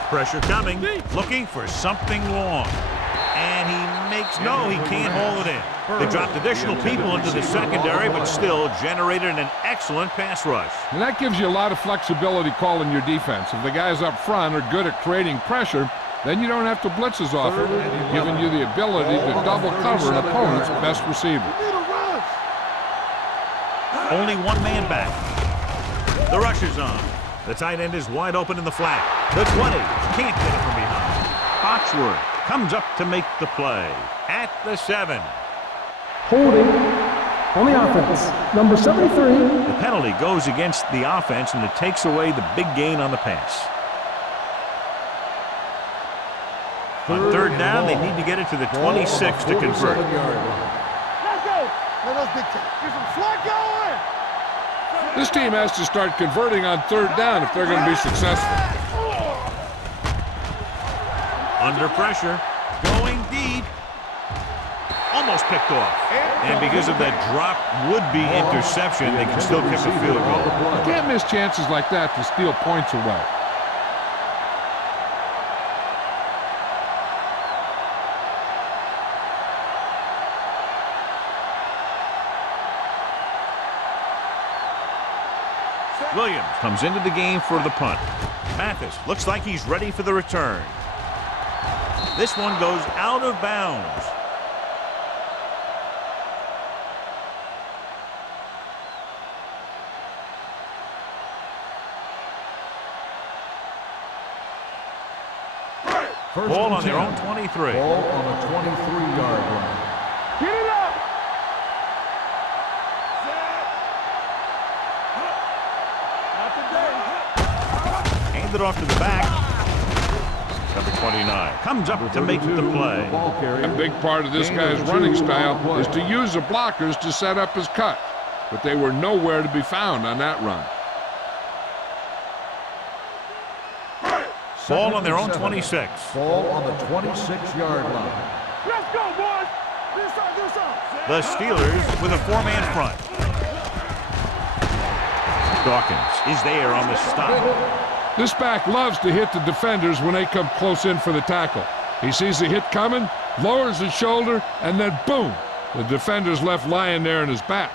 Pressure coming. Looking for something long. And he makes no, he can't hold it in. They dropped additional people into the secondary, but still generated an excellent pass rush. And that gives you a lot of flexibility calling your defense. If the guys up front are good at creating pressure, then you don't have to blitz as often, giving you the ability to double cover an opponent's best receiver. Need a rush. Only one man back. The rush is on. The tight end is wide open in the flat. The 20 can't get it from behind. Foxworth comes up to make the play at the 7. Holding on the offense, number 73. The penalty goes against the offense, and it takes away the big gain on the pass. On third down, they need to get it to the 26 to convert. Let's go. Let us dictate. Get some slack going. This team has to start converting on third down if they're going to be successful. Under pressure, going deep. Almost picked off. And because of that drop would-be interception, they can still kick a field goal. You can't miss chances like that to steal points away. Williams comes into the game for the punt. Mathis looks like he's ready for the return. This one goes out of bounds. Ball on their own 23. Ball on the 23-yard line. Get it up. Not today. Handed off to the back. Number 29 comes up to make the play. A big part of this guy's running style is to use the blockers to set up his cut, but they were nowhere to be found on that run. Ball on their own 26. Ball on the 26-yard line. Let's go, boys. This side, this side. The Steelers with a four-man front. Dawkins is there on the stop. This back loves to hit the defenders when they come close in for the tackle. He sees the hit coming, lowers his shoulder, and then boom, the defender's left lying there in his back.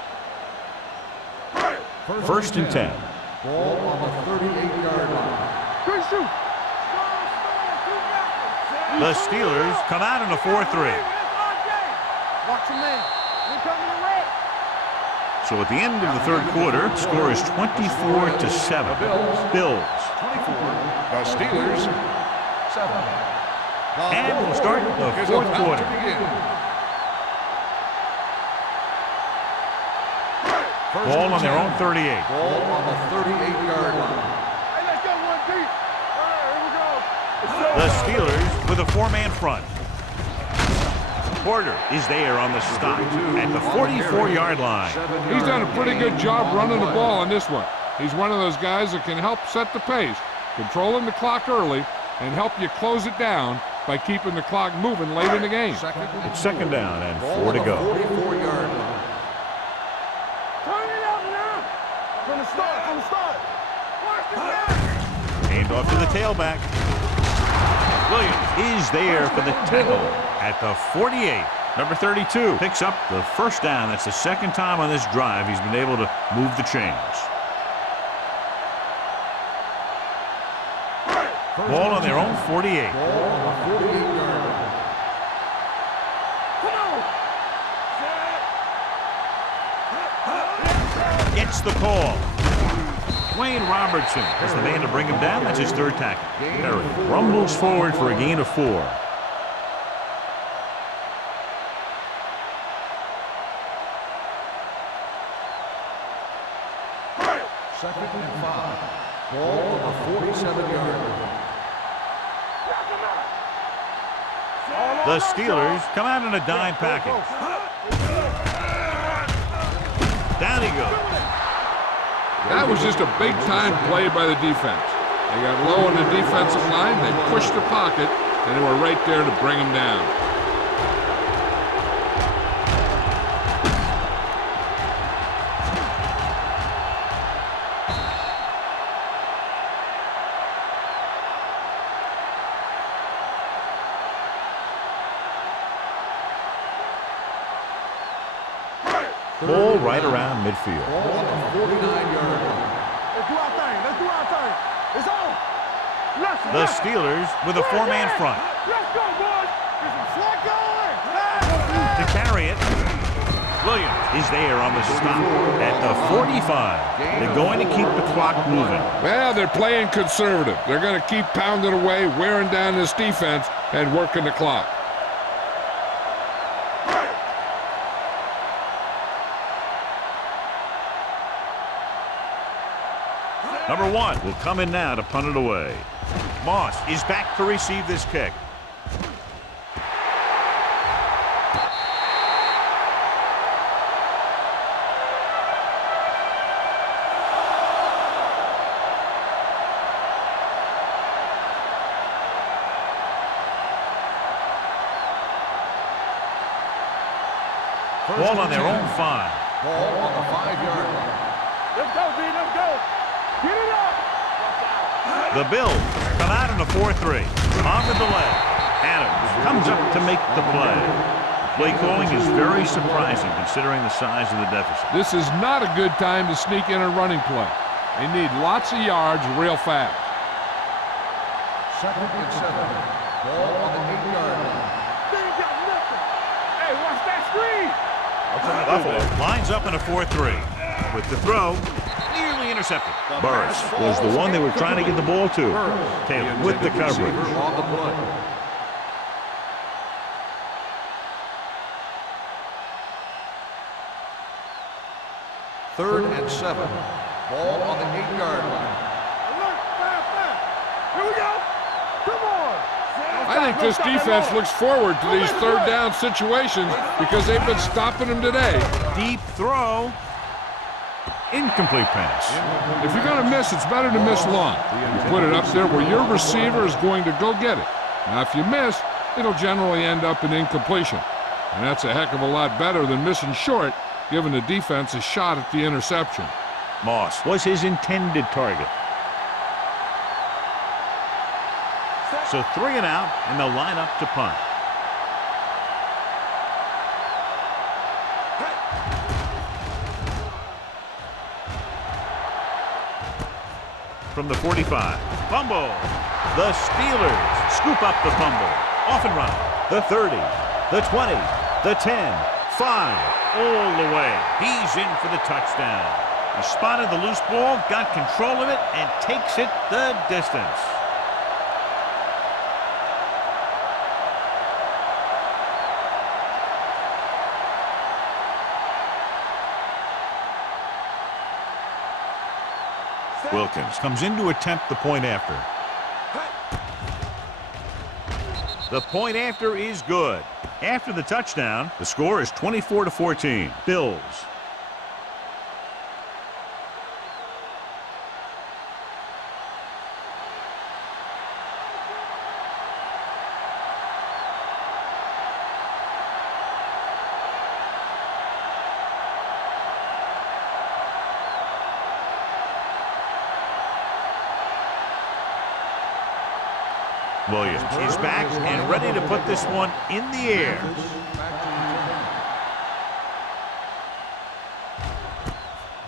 First and 10. Ball on the 38-yard line. Good shoot. The Steelers come out in a 4-3. Watch your man. We coming to red. So at the end of the third quarter, the score is 24-7. Bills. 24. The Steelers 7. And we'll start the fourth quarter. Ball on their own 38. Ball on the 38-yard line. Hey, let's go one deep. All right, here we go. The Steelers with a four-man front. Porter is there on the stop at the 44-yard line. He's done a pretty good job running the ball on this one. He's one of those guys that can help set the pace, controlling the clock early, and help you close it down by keeping the clock moving late in the game. It's second down and 4 to go. 44-yard line. Turn it up now. From the start. Watch the back. Hand off to the tailback. Williams is there for the tackle at the 48. Number 32 picks up the first down. That's the second time on this drive he's been able to move the chains. Ball on their own 48. Ball on the 48-yard line. Come on. Gets the call. Wayne Robertson is the man to bring him down. That's his third tackle. Perry rumbles forward for a gain of 4. Second and 5. Ball on the 47-yard line. The Steelers come out in a dime package. Down he goes. That was just a big-time play by the defense. They got low on the defensive line, they pushed the pocket, and they were right there to bring him down. Ball right around midfield. Ball on the 49-yard line. Let's do our thing. It's on. The Steelers with a four-man front. Let's go, boys. Get some slack going. To carry it, Williams is there on the stop at the 45. They're going to keep the clock moving. Well, they're playing conservative. They're going to keep pounding away, wearing down this defense, and working the clock. Number 1 will come in now to punt it away. Moss is back to receive this kick. Ball on their own 5. Ball on the 5-yard line. Let's go, D. Let's go. Get it up. The Bills come out in a 4-3. On the delay, Adams comes up to make the play. Play calling is very surprising considering the size of the deficit. This is not a good time to sneak in a running play. They need lots of yards real fast. Second and 7. Ball on the 8-yard line. They ain't got nothing. Hey, watch that screen. Buffalo lines up in a 4-3. With the throw, nearly intercepted. Burris was the one they were trying to get the ball to. Taylor with the coverage. On the play. Third and 7. Ball on the 8-yard line. Alert, fast. Here we go. Come on. I think this defense looks forward to these third down situations because they've been stopping them today. Deep throw. Incomplete pass. If you're going to miss, it's better to miss long. You put it up there where your receiver is going to go get it. Now, if you miss, it'll generally end up in incompletion. And that's a heck of a lot better than missing short, giving the defense a shot at the interception. Moss was his intended target. So 3 and out, and they'll line up to punt. From the 45, fumble. The Steelers scoop up the fumble. Off and run. The 30, the 20, the 10, 5, all the way. He's in for the touchdown. He spotted the loose ball, got control of it, and takes it the distance. Wilkins comes in to attempt the point after. The point after is good. After the touchdown, the score is 24-14. Bills. Williams is back and ready to put this one in the air.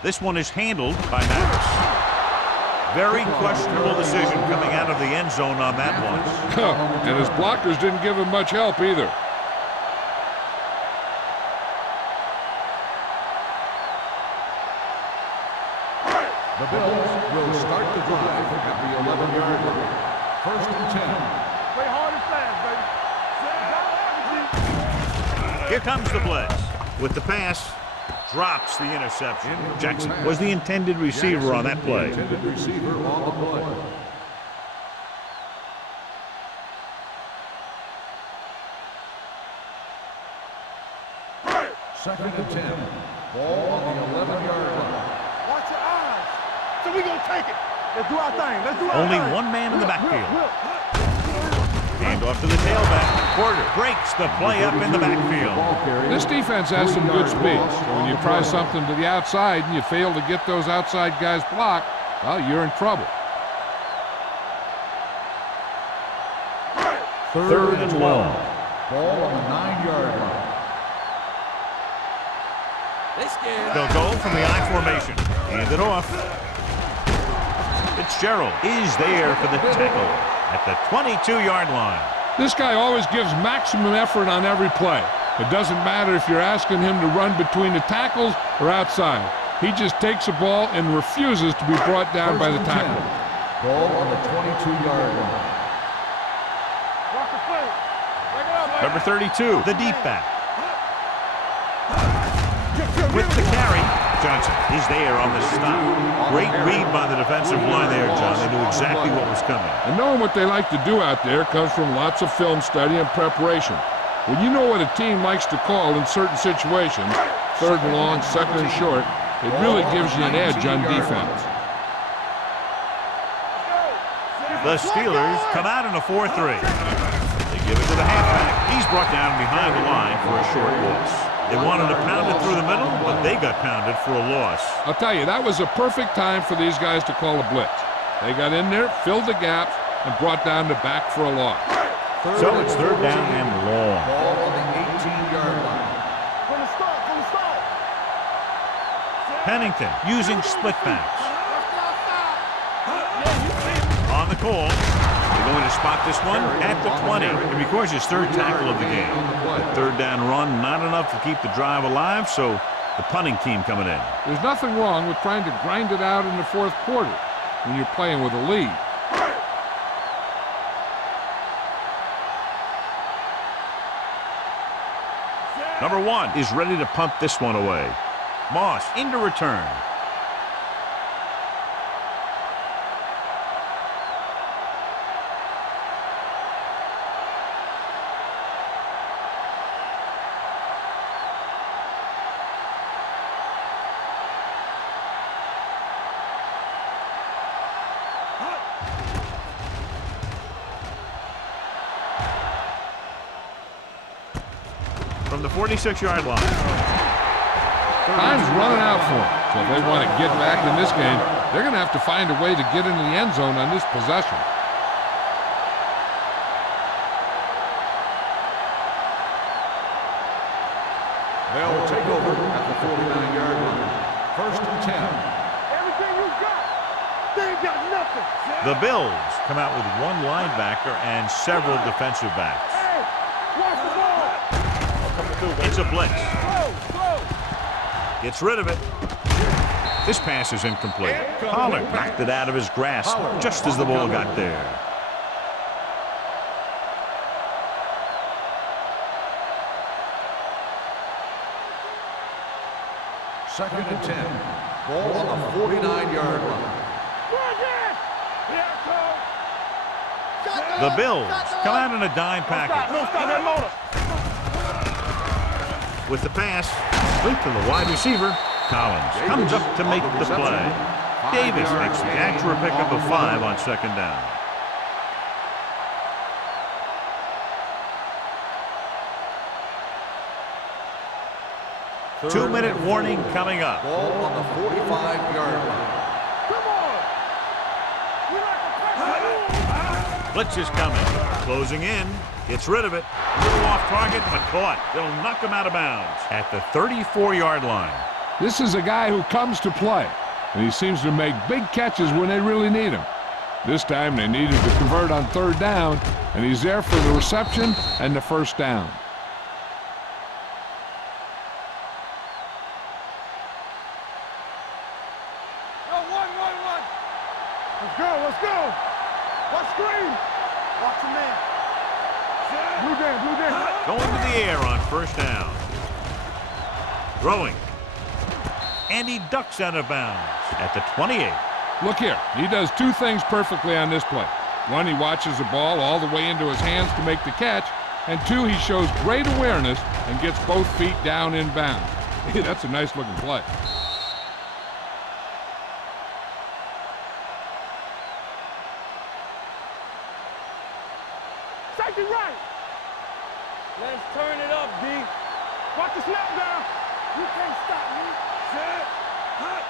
This one is handled by Mathis. Very questionable decision coming out of the end zone on that one. And his blockers didn't give him much help either. The Bills will start the drive at the 11-yard line. First and 10. Play hard and fast, baby. Here comes the blitz. With the pass, drops the interception. Jackson was the intended receiver on that play. Intended receiver on the play. Second and 10. Ball on the 11-yard line. Watch your eyes. So we gonna take it. Let's do our thing. Let's do our Only thing. one man in the backfield. Hand off to the tailback. Porter breaks the play up in the backfield. This defense has some good speed. So when you try something to the outside and you fail to get those outside guys blocked, well, you're in trouble. Third and 12. Ball on the 9-yard line. They'll go from the I formation. Hand it off. Fitzgerald is there for the tackle at the 22-yard line. This guy always gives maximum effort on every play. It doesn't matter if you're asking him to run between the tackles or outside. He just takes the ball and refuses to be brought down by the tackle. Ball on the 22-yard line. Watch the play. Break it up, baby. Number 32, the deep back. With the carry, Johnson is there on the stop. Great read by the defensive line there, John. They knew exactly what was coming. And knowing what they like to do out there comes from lots of film study and preparation. When you know what a team likes to call in certain situations, third and long, second and short, it really gives you an edge on defense. The Steelers come out in a 4-3. They give it to the halfback. He's brought down behind the line for a short loss. They wanted to pound it through the middle, but they got pounded for a loss. I'll tell you, that was a perfect time for these guys to call a blitz. They got in there, filled the gaps, and brought down the back for a loss. So it's third down and long. Ball on the 18-yard line. From the start, from the start. Pennington using split backs. On the call. They're going to spot this one at the 20. It records his third tackle of the game. The third down run, not enough to keep the drive alive, so the punting team coming in. There's nothing wrong with trying to grind it out in the fourth quarter when you're playing with a lead. Number 1 is ready to punt this one away. Moss into return. From the 46-yard line. Time's running out for them. So if they want to get back in this game, they're going to have to find a way to get into the end zone on this possession. They'll take over at the 49-yard line. First and 10. Everything you got. They ain't got nothing. The Bills come out with one linebacker and several defensive backs. Hey, watch the ball. It's a blitz. Slow, slow. Gets rid of it. This pass is incomplete. Pollard knocked it out of his grasp just as the ball got there. Second and 10. Ball on the 49-yard line. The Bills come out in a dime package. With the pass, complete to the wide receiver. Collins comes up to make the play. Davis makes the accurate pickup of 5 on second down. Two-minute warning coming up. Ball on the 45-yard line. Blitz is coming. Closing in. Gets rid of it. A little off target, but caught. They'll knock him out of bounds at the 34-yard line. This is a guy who comes to play, and he seems to make big catches when they really need him. This time they needed to convert on third down, and he's there for the reception and the first down. Let's go. Watch screen. Watch the man. Blue down. Going to the air on first down. Throwing. And he ducks out of bounds at the 28. Look here. He does two things perfectly on this play. One, he watches the ball all the way into his hands to make the catch. And two, he shows great awareness and gets both feet down in bounds. That's a nice-looking play. Safety right. Let's turn it up, D. Watch the snap down. You can't stop me. Set. Hot.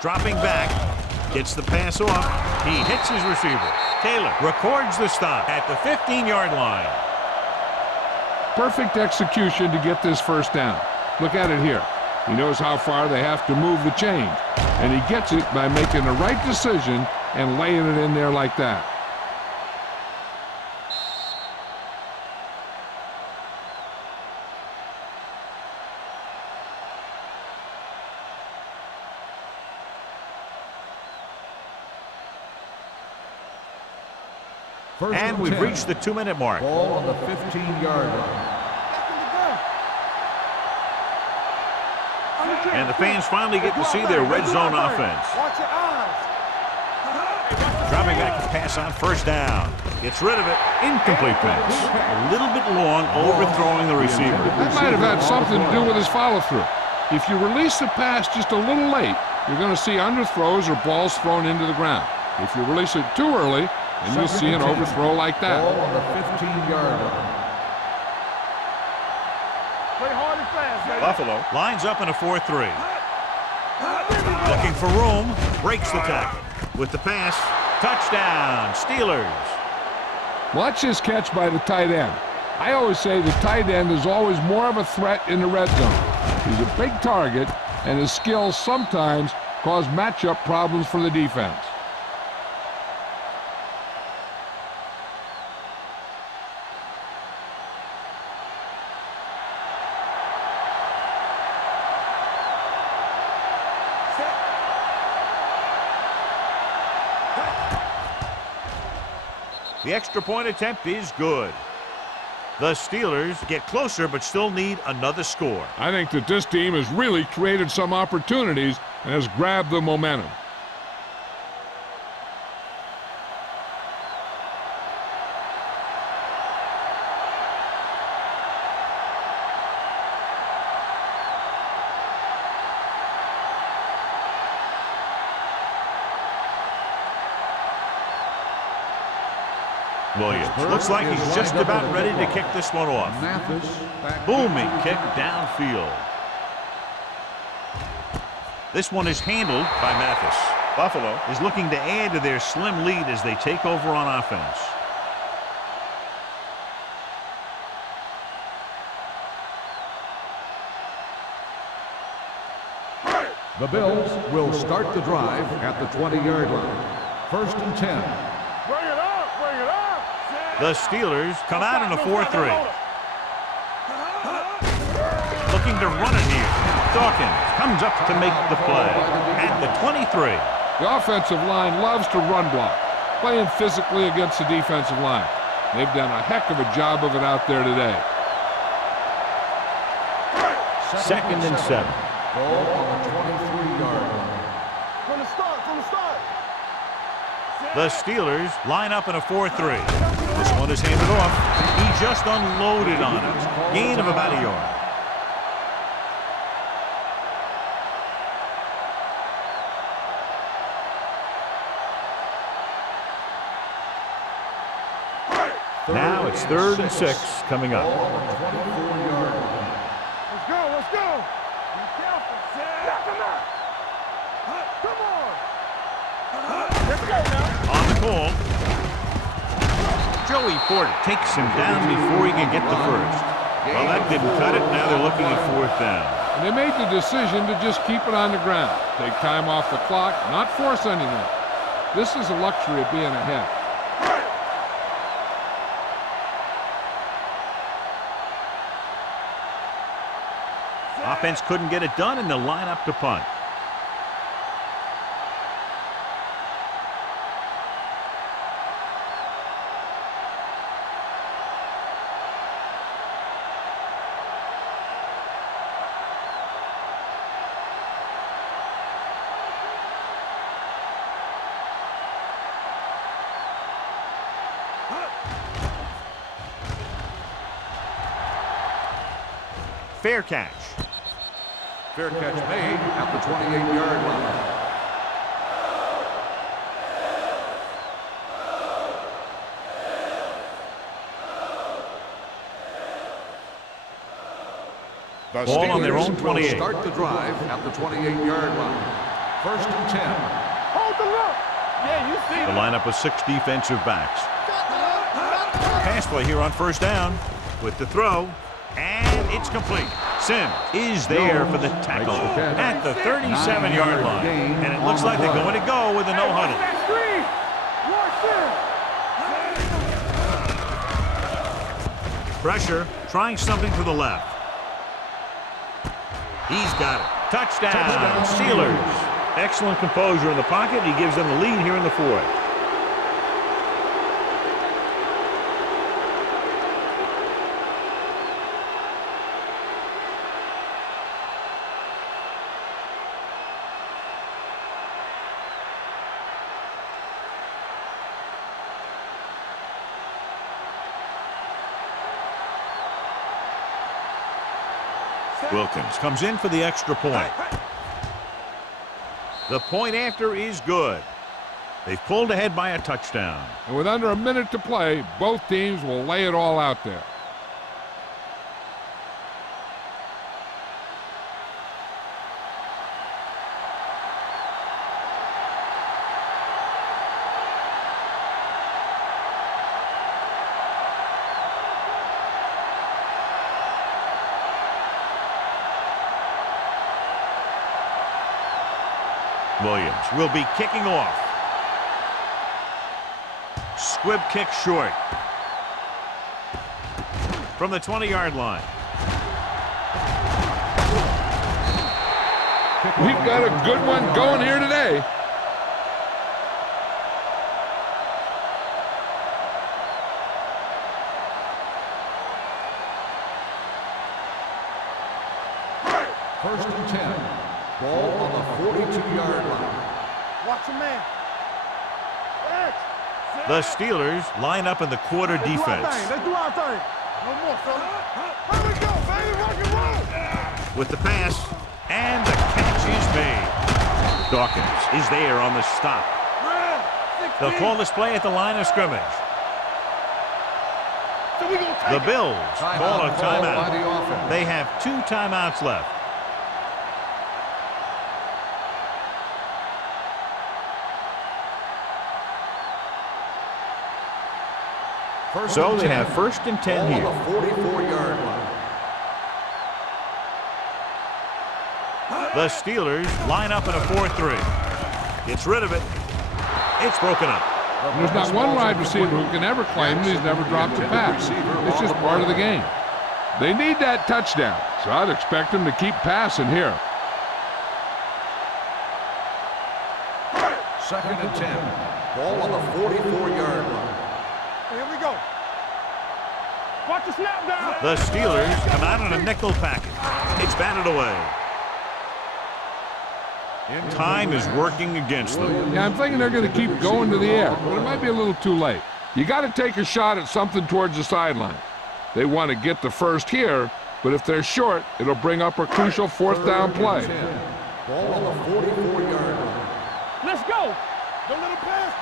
Dropping back. Gets the pass off. He hits his receiver. Taylor records the stop at the 15-yard line. Perfect execution to get this first down. Look at it here. He knows how far they have to move the chain, and he gets it by making the right decision and laying it in there like that. And we've reached the 2-minute mark. Ball on the 15-yard line. And the fans finally get to see their red zone offense. Watch your eyes. Dropping back to pass on first down. Gets rid of it. Incomplete pass. A little bit long, overthrowing the receiver. That might have had something to do with his follow-through. If you release the pass just a little late, you're going to see underthrows or balls thrown into the ground. If you release it too early, then you'll see an overthrow like that. Ball on the 15-yard line. Play hard and fast, baby. Buffalo lines up in a 4-3. Looking for room. Breaks the tackle. With the pass. Touchdown. Steelers. Watch this catch by the tight end. I always say the tight end is always more of a threat in the red zone. He's a big target, and his skills sometimes cause matchup problems for the defense. The extra point attempt is good. The Steelers get closer but still need another score. I think that this team has really created some opportunities and has grabbed the momentum. Williams looks like he's just about ready to kick this one off. Booming kick downfield. This one is handled by Mathis. Buffalo is looking to add to their slim lead as they take over on offense. The Bills will start the drive at the 20-yard line. First and 10. Bring it up. Bring it up. The Steelers come out in a 4-3. Looking to run it here. Dawkins comes up to make the play at the 23. The offensive line loves to run block, playing physically against the defensive line. They've done a heck of a job of it out there today. 2nd and 7. Ball on the 23-yard line. From the start. The Steelers line up in a 4-3. This one is handed off. He just unloaded on him. Gain of about a yard. Now it's 3rd and 6 coming up. Ball on the 24-yard line. Let's go. Be careful. Knock him out. Come on. Let's go now. On the call. Joey Porter takes him down before he can get the first. Well, that didn't cut it. Now they're looking at 4th down. And they made the decision to just keep it on the ground. Take time off the clock, not force anything. This is the luxury of being ahead. Offense couldn't get it done, and they'll line up to punt. Fair catch. Fair catch made at the 28-yard line. The Ball on their own Steelers will 28. start the drive at the 28-yard line. 1st and 10. Hold the look. Yeah, you see The lineup of 6 defensive backs. Pass play here on 1st down with the throw, and it's complete. Sims is there for the tackle at the 37-yard line, and it looks like they're going to go with a no huddle. Pressure, trying something to the left. He's got it. Touchdown, Steelers. Excellent composure in the pocket. He gives them the lead here in the 4th. Wilkins comes in for the extra point. The point after is good. They've pulled ahead by a touchdown. And with under a minute to play, both teams will lay it all out there. Williams will be kicking off. Squib kick short. From the 20-yard line. We've got a good one going here today. First and 10. Ball on the 42-yard line. Watch your man. The Steelers line up in the quarter defense. Let's do our thing. No more, fella. Here we go, baby. Rock and roll. With the pass, and the catch is made. Dawkins is there on the stop. They'll call this play at the line of scrimmage. The Bills call a timeout. They have 2 timeouts left. So they have 1st and 10 here. On the 44-yard line. The Steelers line up in a 4-3. Gets rid of it. It's broken up. There's not one wide receiver who can ever claim he's never dropped a pass. It's just part of the game. They need that touchdown, so I'd expect them to keep passing here. 2nd and 10. Ball on the 44-yard line. Here we go. Watch the snap down. The Steelers come out in a nickel package. It's batted away. Time is working against them. Yeah, I'm thinking they're going to keep going to the air, but it might be a little too late. You got to take a shot at something towards the sideline. They want to get the first here, but if they're short, it'll bring up a crucial 4th down play. Ball on the 44-yard line. Let's go. Don't let him pass.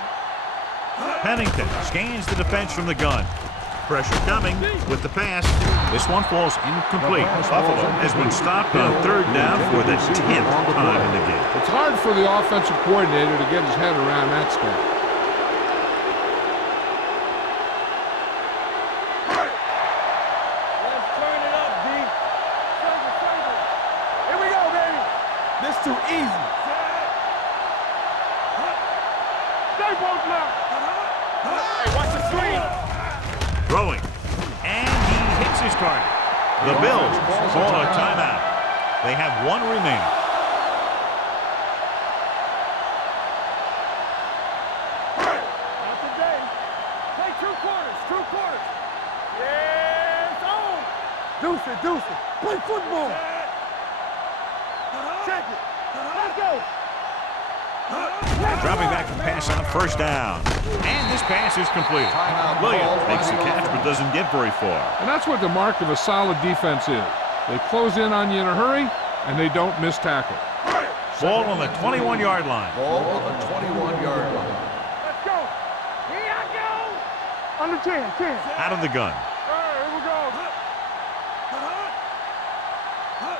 Pennington scans the defense from the gun. Pressure coming with the pass. This one falls incomplete. Buffalo has been stopped on 3rd down for the 10th time in the game. It's hard for the offensive coordinator to get his head around that stuff. Let's turn it up, D. Here we go, baby. This too easy. Stay both now. Hey, watch the screen. Throwing. And he hits his target. The Bills call a timeout. They have 1 remaining. Not today. Play 2 quarters. 2 quarters. Yes, on. Deuce it. Play football. Check it. Let's go. Dropping back to pass on 1st down. And this pass is completed. Williams makes the catch but doesn't get very far. And that's what the mark of a solid defense is. They close in on you in a hurry, and they don't miss tackle. Ball on the 21-yard line. Ball on the 21-yard line. Let's go. Here I go. Under 10. Out of the gun. Here we go.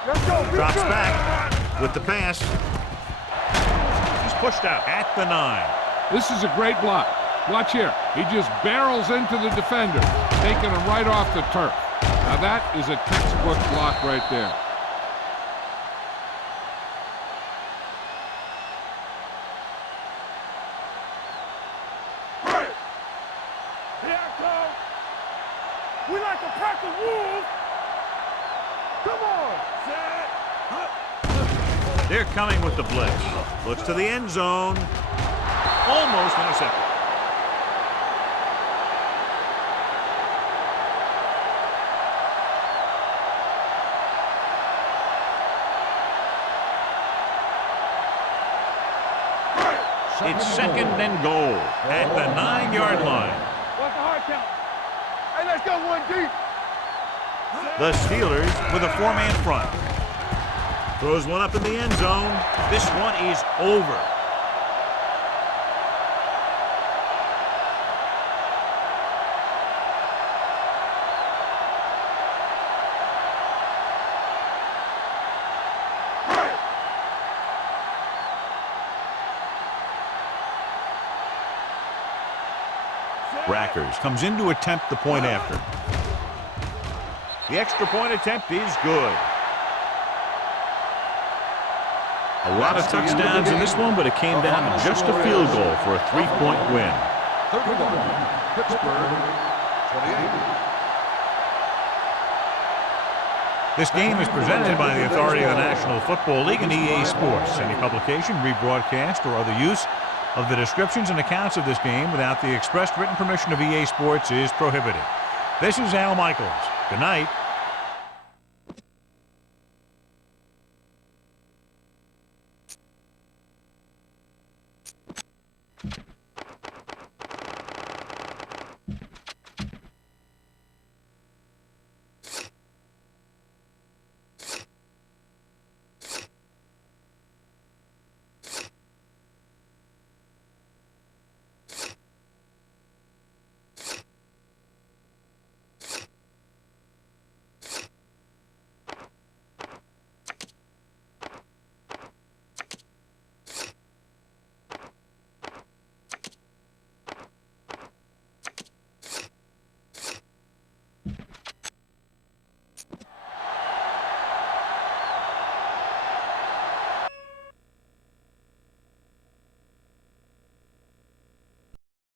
Let's go. Drops back with the pass. He's pushed out at the 9. This is a great block. Watch here. He just barrels into the defender, taking him right off the turf. Now that is a textbook block right there. Here I come. We like to pack the wolves. Come on. They're coming with the blitz. Looks to the end zone. Almost intercepted. It's 2nd and goal at the 9-yard line. What's the hard count? Hey, let's go 1 deep. The Steelers with a 4-man front. Throws one up in the end zone. This one is over. Rackers comes in to attempt the point after. The extra point attempt is good. A lot of touchdowns in this one, but it came down to just a field goal for a 3-point win. 31, Pittsburgh, 28. This game is presented by the authority of the National Football League and EA Sports. Any publication, rebroadcast, or other use of the descriptions and accounts of this game without the express written permission of EA Sports is prohibited. This is Al Michaels. Good night.